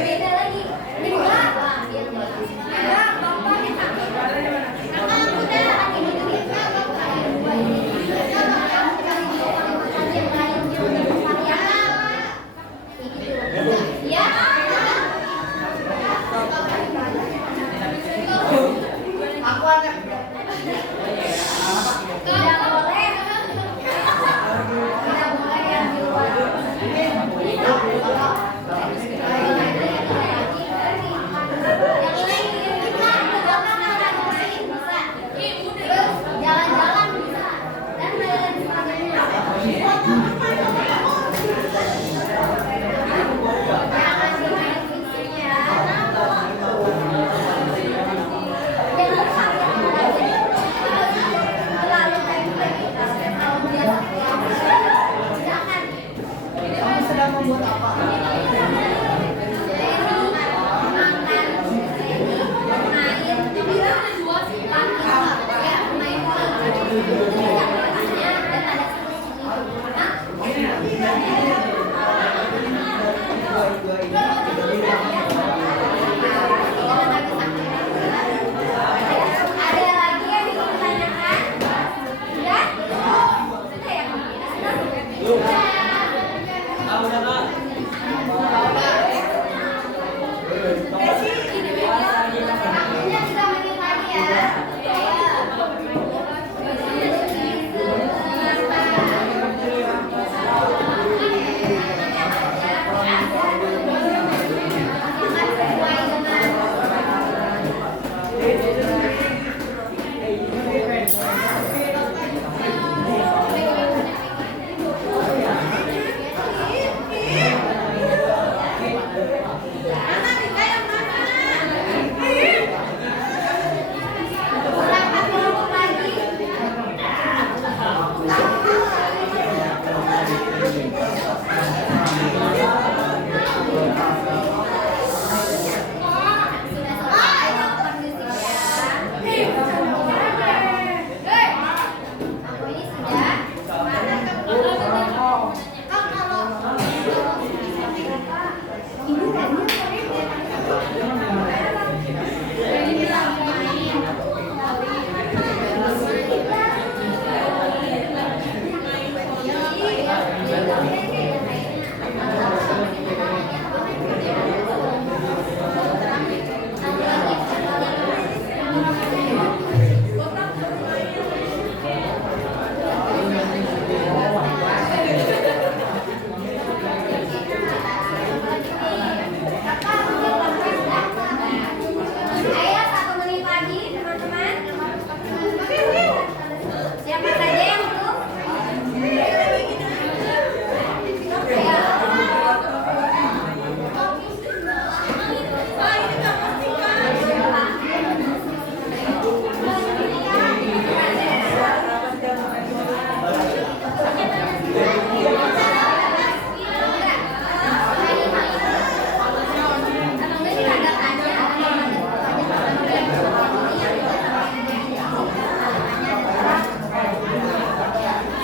Beda lagi. Aku anak. Tidak boleh. Tidak boleh yang di luar. Jalan-jalan bisa dan lain sebagainya. Jangan dimain fisiknya. Jangan terlalu kalau dia jangan. Kamu sedang membuat apa? Ada lagi yang ingin ditanyakan? Ya? Sudah ya? Sudah. Waktunya 3 menit lagi ya. Ayo 1 menit lagi teman-teman. Siapa saja yang belum?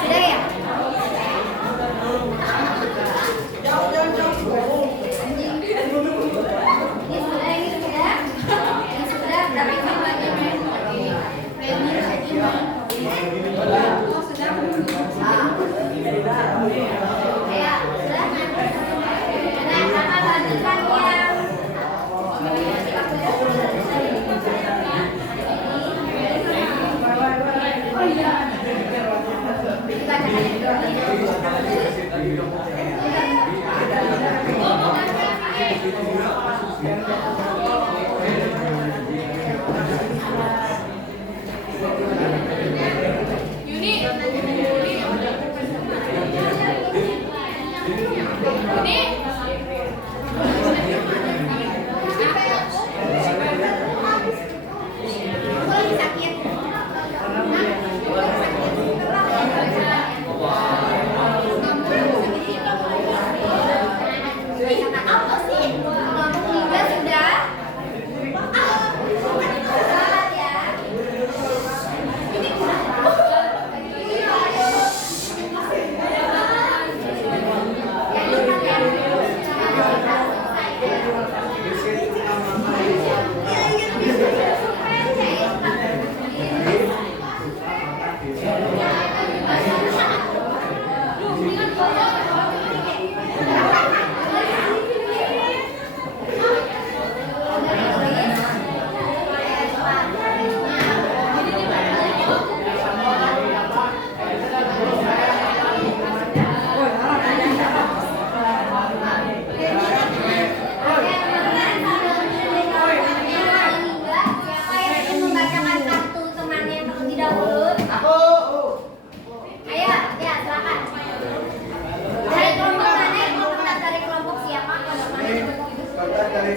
Sudah ya? Ini sudah. Ini sudah. Berapa jam lagi? Ya, sudah. Nah, kakak lanjutkan ya. Oh iya. Sakit.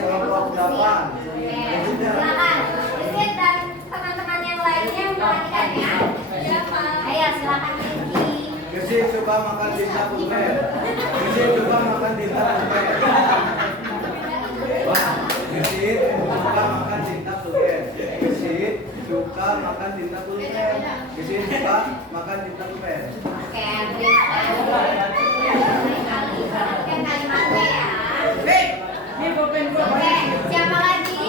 kelompok 8. Silakan. Rizky dan teman-teman yang lainnya memperhatikan ya. Ayo silakan Rizky. Gesi coba makan tinta pulpen. Gesi coba makan tinta pulpen. Gesi suka makan tinta pulpen. Gesi suka makan tinta pulpen. Gesi suka makan tinta pulpen. Oke, terima kasih. Kali perhatikan kalimatnya ya. Oke, siapa lagi?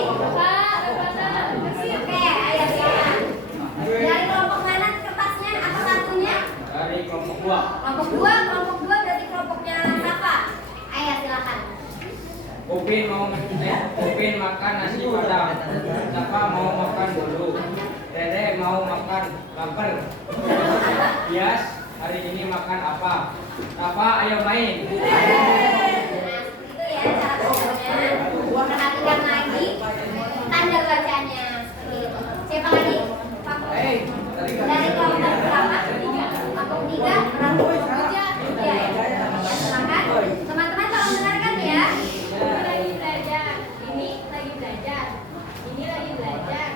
Oke, ayo silakan. Dari kelompok mana kertasnya? Apa satunya? Dari kelompok 2. Kelompok dua berarti kelompoknya Rafa. Ayo silakan. Upin makan nasi padang. Siapa mau makan dulu? Dede mau makan lapar. Bias hari ini makan apa? Rafa ayo main. Nah, itu ya cara bacanya. Perhatikan lagi tanda bacanya seperti itu. Siapa lagi? Dari kelompok berapa? Kelompok 3, kelompok 3 ya. Silakan. Teman-teman tolong dengarkan ya. Ini lagi belajar, ini lagi belajar, ini lagi belajar,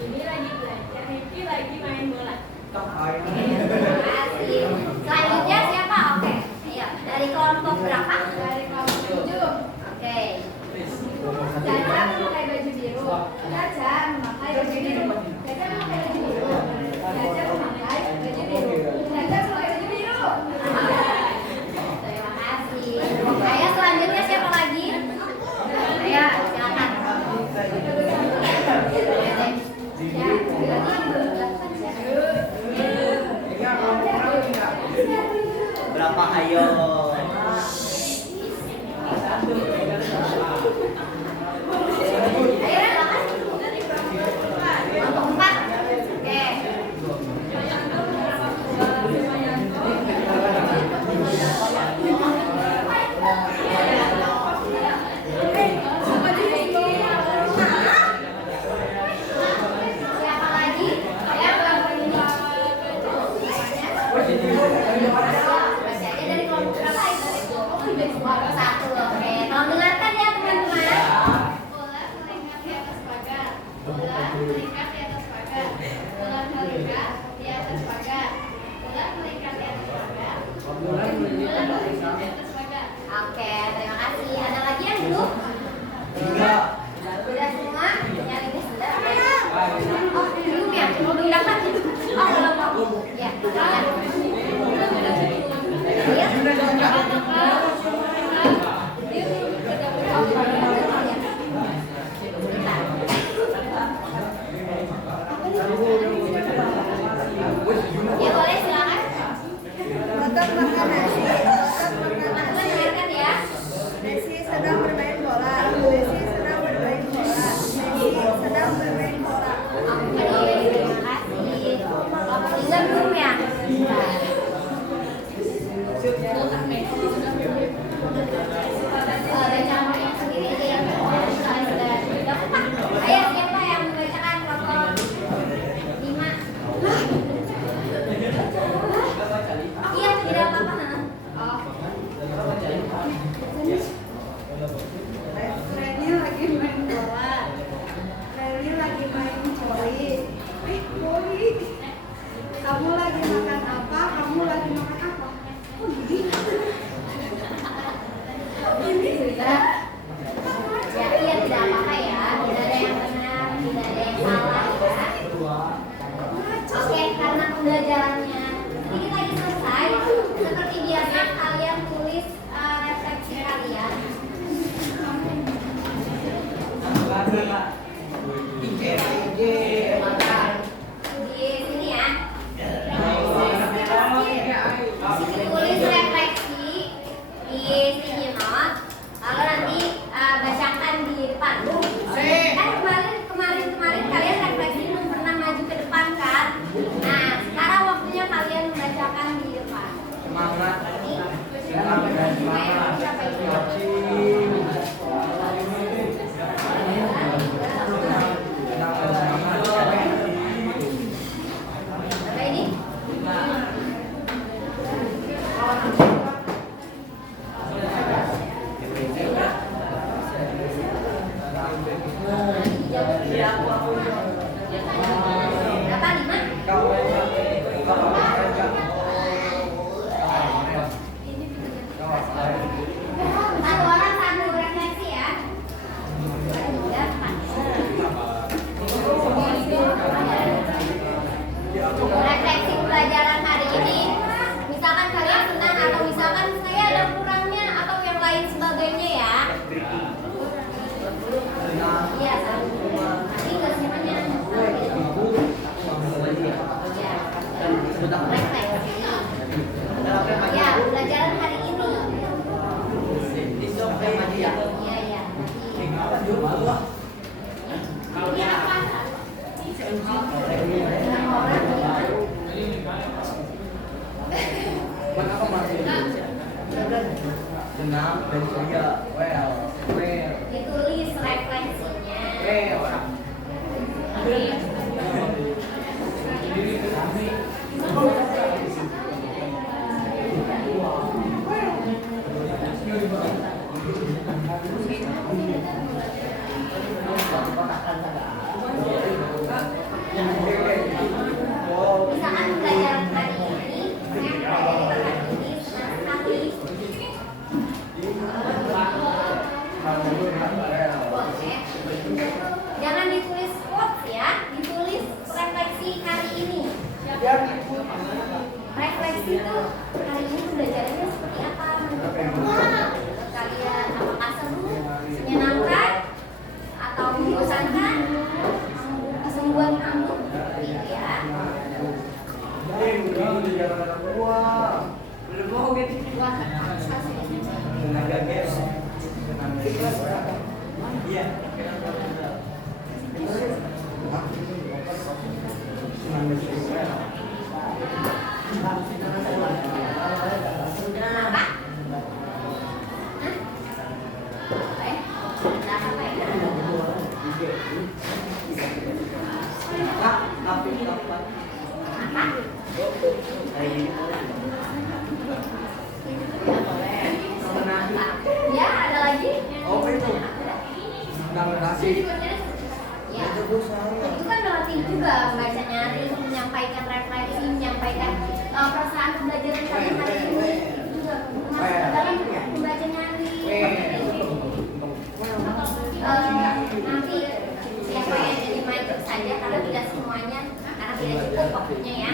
ini lagi belajar, Rifki lagi main bola. Terima kasih. Selanjutnya siapa? Oke. Ayo, dari kelompok berapa? Dari kelompok 7. Oke. Jajan memakai baju biru. Jajan memakai baju biru. Jajan memakai baju biru. Jajan memakai baju biru. Jajan memakai baju biru. Terima kasih. Ayo selanjutnya siapa lagi? Ayo, silakan. Berapa ayo? Ayo silakan. Kelompok 4. Oke. Siapa lagi? Ayo bacanya dari kelompok berapa itu? Kelompok 1. Oke, tolong dengarkan ya teman-teman. Bola melingkar di atas pagar. Bola melingkar di atas pagar. Bola melingkar di atas pagar. Bola melingkar di atas pagar. Bola melingkar di atas pagar. Oke, terima kasih. Ada lagi yang belum? Sudah semua? Nyari di sudah? Oh, belum ya? Belum dapat? Oh, belum. Ya, silakan. Iya. Ya boleh silakan. Otak makan nasi. Teman-teman dengarkan ya. Messi sedang bermain bola. Messi sedang bermain bola. Messi sedang bermain bola. Oke, terima kasih. Kelompok 3 belum ya? Baca yang sendiri aja ya. Sudah dapat. Ayo siapa yang membacakan kelompok 5? Iya, tidak apa-apa. Oh. Reni lagi main bola. Reni lagi main voli. Voli. Kamu lagi makan apa? Kamu lagi makan apa? Oh, gini. Sudah. Ya, iya tidak apa-apa ya. Tidak ada yang benar, tidak ada yang salah ya. Oke, karena pembelajarannya sedikit lagi selesai. Seperti biasa kalian tulis refleksi kalian. Di sini ya. Tulis refleksi di sticky note. Lalu nanti bacakan di depan. Kan kemarin kalian refleksi belum pernah maju ke depan kan? Nah, sekarang waktunya kalian membacakan di depan. Semangat. Siapa itu? Apa ini? senang dan ceria. Well. Ditulis refleksinya. Misalkan pelajaran hari ini, jangan ditulis quotes ya, ditulis refleksi hari ini. Refleksi itu hari ini belajarnya seperti apa? Kalian apakah seru, menyenangkan, atau membosankan, membuat ngantuk? Gitu ya. Kenapa? Ya, ada lagi? Oh, itu. Narasi. Ya, itu kan melatih juga membaca nyaring, menyampaikan refleksi, menyampaikan perasaan pembelajaran kalian hari ini. Itu juga termasuk dalam membaca nyaring. Nanti siapa yang jadi maju saja karena tidak semuanya, karena tidak cukup waktunya ya.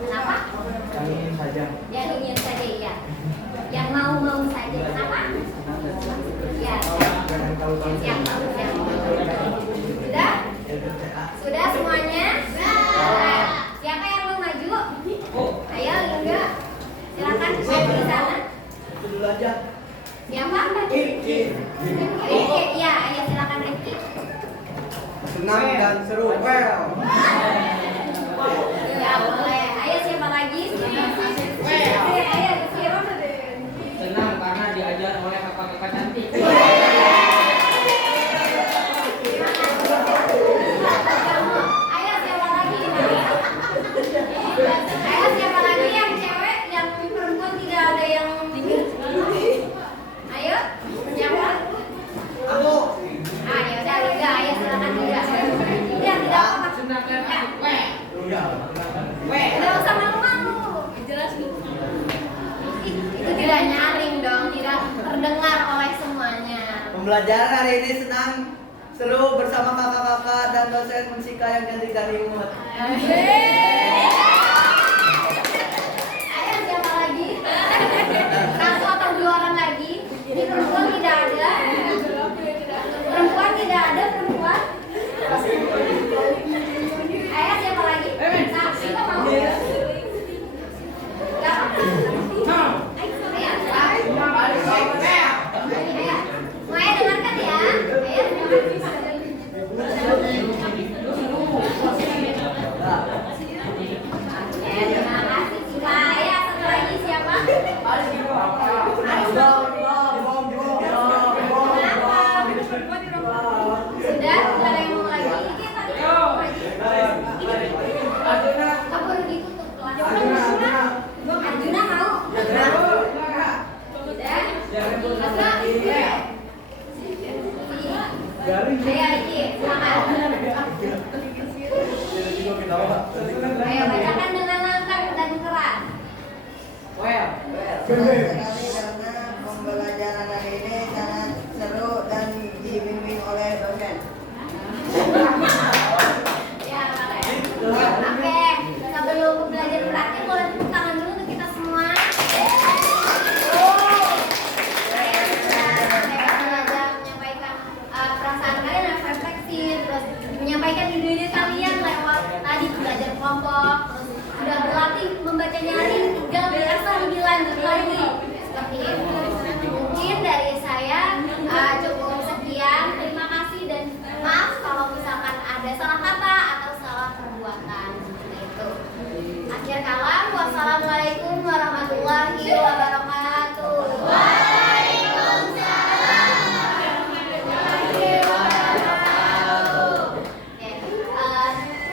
Kenapa? Yang ingin saja. Yang ingin saja ya. Yang mau saja. Kenapa? Ya. Yang tahu. Sudah? Sudah semuanya? Nah, siapa yang mau maju? Ayo, Lingga. Silakan maju di sana. Dulu aja. Siapa? Rifki. Iya, ayo silakan Rifki. Senang dan seru. Well. Ya boleh. Ayo siapa lagi? Ayo siapa? Senang karena diajar oleh kakak-kakak cantik. Ayo siapa lagi? Ayo siapa lagi yang cewek, yang perempuan tidak ada yang dingin? Ayo, siapa? Aku. Ah, ya udah Liga, ayo silakan Liga. Tidak apa-apa. Senang dan Tidak usah malu-malu. Jelas itu tidak nyaring dong, tidak terdengar oleh semuanya. Pembelajaran hari ini senang, seru bersama kakak-kakak dan dosen musika yang cantik dan imut. Ayo siapa lagi? Satu atau dua orang lagi? Ini perempuan tidak ada. Perempuan tidak ada perempuan. Ayo siapa lagi? Nah, kita mau. Gak apa-apa. Ayo, Maya dengarkan ya. Ayo, terima kasih. Saya satu lagi siapa? Sudah ada yang mau lagi? Baru ditutup kelas. Arjuna mau? Sudah? Ayo Riki, semangat. Ayo bacakan dengan lantang dan keras. Sekali karena pembelajaran hari ini sangat seru dan dibimbing oleh dosen. Ya, oke. Sebelum belajar praktik, boleh tepuk tangan dulu untuk kita semua. Saya sudah belajar menyampaikan perasaan kalian yang refleksi, terus menyampaikan ide-ide kalian lewat tadi belajar kelompok, terus sudah berlatih membaca nyaring, tinggal biasa lebih lanjut lagi seperti itu. Mungkin dari saya cukup sekian. Terima kasih dan maaf kalau misalkan ada salah kata atau salah perbuatan seperti itu. Akhir kalam, wassalamualaikum warahmatullahi warahmatullahi wabarakatuh.